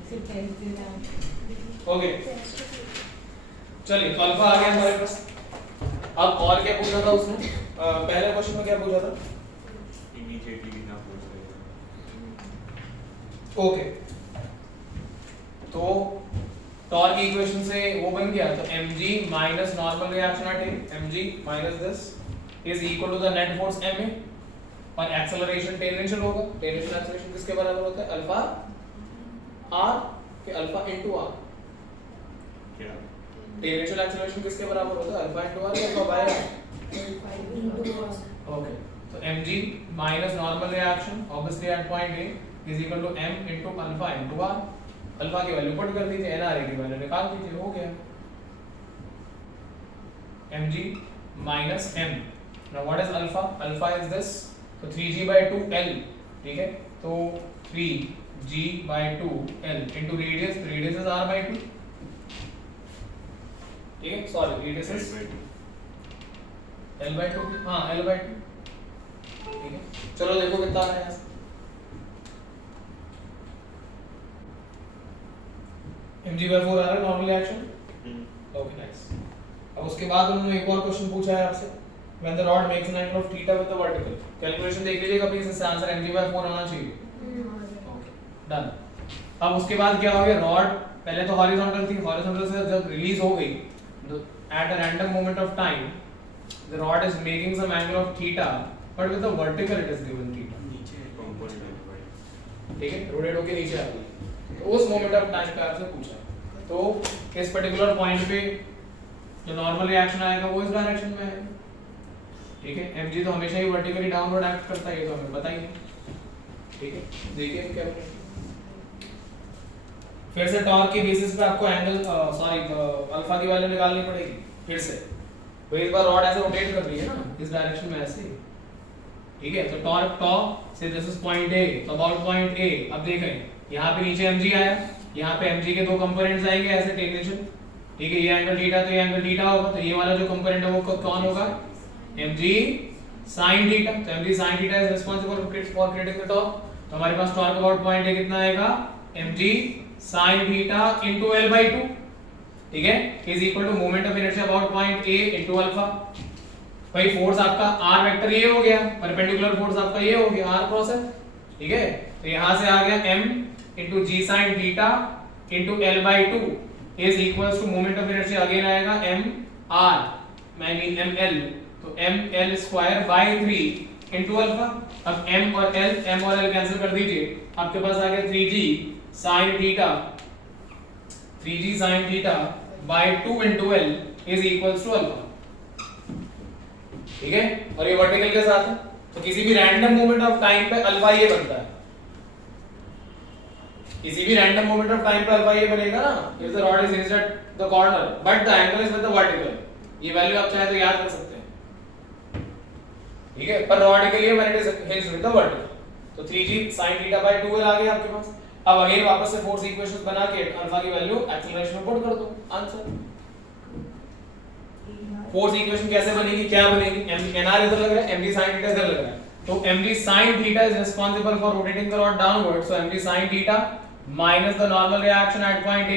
सिर्फ ऐसे ना ओके चलिए तो अल्फा आ गया हमारे पास। अब और क्या पूछा था उसने? पहले क्वेश्चन में क्या पूछा था? इमीडिएटली बिना फोर्स लगे। ओके तो टॉर्क की इक्वेशन से वो बन गया, तो mg minus normal reaction at a, mg minus this is equal to the net force ma और एक्सेलरेशन टेंजेंशियल होगा। टेंजेंशियल एक्सेलरेशन किसके बराबर होता है? अल्फा r के अल्फा इनटू r। क्या? टेंजेंशियल एक्सेलरेशन किसके बराबर होता है? अल्फा इनटू r या अल्फा बाय r। ओके तो mg minus normal reaction obviously at point a is equal to m into alpha into r। Alpha की value put कर दीजिए, nra की वैल्यू निकाल दीजिए, हो गया mg minus m। Now what is alpha? Alpha is this, तो 3g/2l, ठीक है, तो 3g/2l into radius, radius is r/2, ठीक है, सॉरी रेडियस इज l/2, हां l/2, ठीक है। चलो देखो कितना आ रहा है यहाँ से। mg/4 आ रहा है नॉर्मल रिएक्शन। Okay nice. अब उसके बाद उन्होंने एक और क्वेश्चन पूछा है आपसे, when the rod makes an angle of theta with the vertical. Calculation देख लीजिएगा प्लीज, इससे आंसर mg/4 आना चाहिए। Okay done. अब उसके बाद क्या हो गया? रॉड पहले तो हॉरिजॉन्टल थी, हॉरिजॉन्टल से जब रिलीज हो गई at a random moment of time the rod is making some angle of theta but with the vertical it is given theta, नीचे ठीक है, रोटेट होके नीचे आ गई। तो उस मोमेंट ऑफ टाइम पे आपसे पूछा है, तो इस पर्टिकुलर पॉइंट पे जो नॉर्मल रिएक्शन आएगा वो इस डायरेक्शन में आएगा, ठीक है। mg तो हमेशा ही वर्टिकली डाउनवर्ड एक्ट करता है, ये तो हमें पता ही है, ठीक है। देखिए क्या फिर से टॉर्क के बेसिस पे आपको एंगल अल्फा की वैल्यू निकालनी पड़ेगी फिर से। तो इस बार रॉड ऐसे रोटेट कर रही है ना इस डायरेक्शन में ऐसे, ठीक है। तो टॉर्क टॉ से दिस इज पॉइंट ए, तो अबाउट पॉइंट ए। अब देखें यहाँ पे नीचे mg आया, यहाँ पे mg के दो कंपोनेंट्स आएंगे ऐसे टेंजेंशियल, ठीक है, ये एंगल थीटा तो ये एंगल थीटा होगा, तो ये वाला जो कंपोनेंट है वो कौन होगा? mg sin theta. तो mg sin theta is responsible for creating the torque. तो हमारे पास टॉर्क अबाउट पॉइंट ए कितना आएगा? mg sin theta into l/2, ठीक है, is equal to moment of inertia about point A into alpha. भाई force आपका r वेक्टर ये हो गया, परपेंडिकुलर फोर्स आपका ये हो गया r क्रॉस है, ठीक है। तो यहां से आ गया m into g sin theta into l/2 is equals to moment of inertia again आएगा m r I mean ml, तो ml square by 3 into alpha. अब m और l कैंसिल कर दीजिए, आपके पास आ गया 3g sin theta, 3g sin theta by 2 into l is equals to alpha, ठीक है। और ये वर्टिकल के साथ है, तो किसी भी रैंडम मोमेंट ऑफ टाइम पे अल्फा ये बनता है, किसी भी रैंडम मोमेंट ऑफ टाइम पे अल्फा ये बनेगा ना, if the rod is hinged at the corner but the angle is with the vertical. ये वैल्यू आप चाहे तो याद कर सकते हैं, ठीक है, पर रॉड के लिए when it is hinged with the vertical. तो 3g sin theta bye 2l आ गया आपके पास। अब अगेन वापस से फोर्स इक्वेशंस बना के अल्फा की वैल्यू एक्सीलरेशन में पुट कर दो, आंसर। फोर्स इक्वेशन कैसे बनेगी, क्या बनेगी? nr इधर लग रहा है, mg sin थीटा इधर लग रहा है, तो mg sin theta is responsible for rotating the rod downward, so mg sin theta minus the normal reaction at point a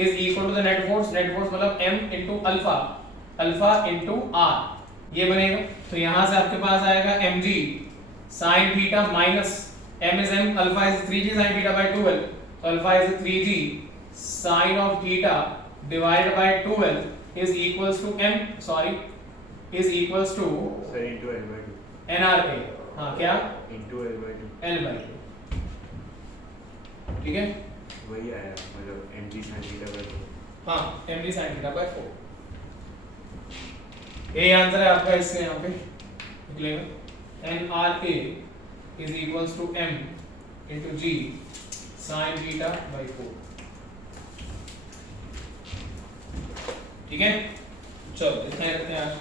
is equal to the net force. Net force मतलब m into alpha, alpha into r, ये बनेगा। तो यहां से आपके पास आएगा mg sin theta minus m is m, alpha is 3g sin theta by 2l, so alpha is 3g sin of theta divided by 2l is equals to m, sorry, is equals to sir into l/2, nra। हाँ क्या? Into l/2, l/2, ठीक है, वही आया, मतलब mg sin theta by 2। हाँ mg sin theta by 4, यही answer है आपका इससे यहाँ पे निकलेगा। nra is equals to m into g sin theta by 4, ठीक है। चलो इतना ही रखते हैं आज।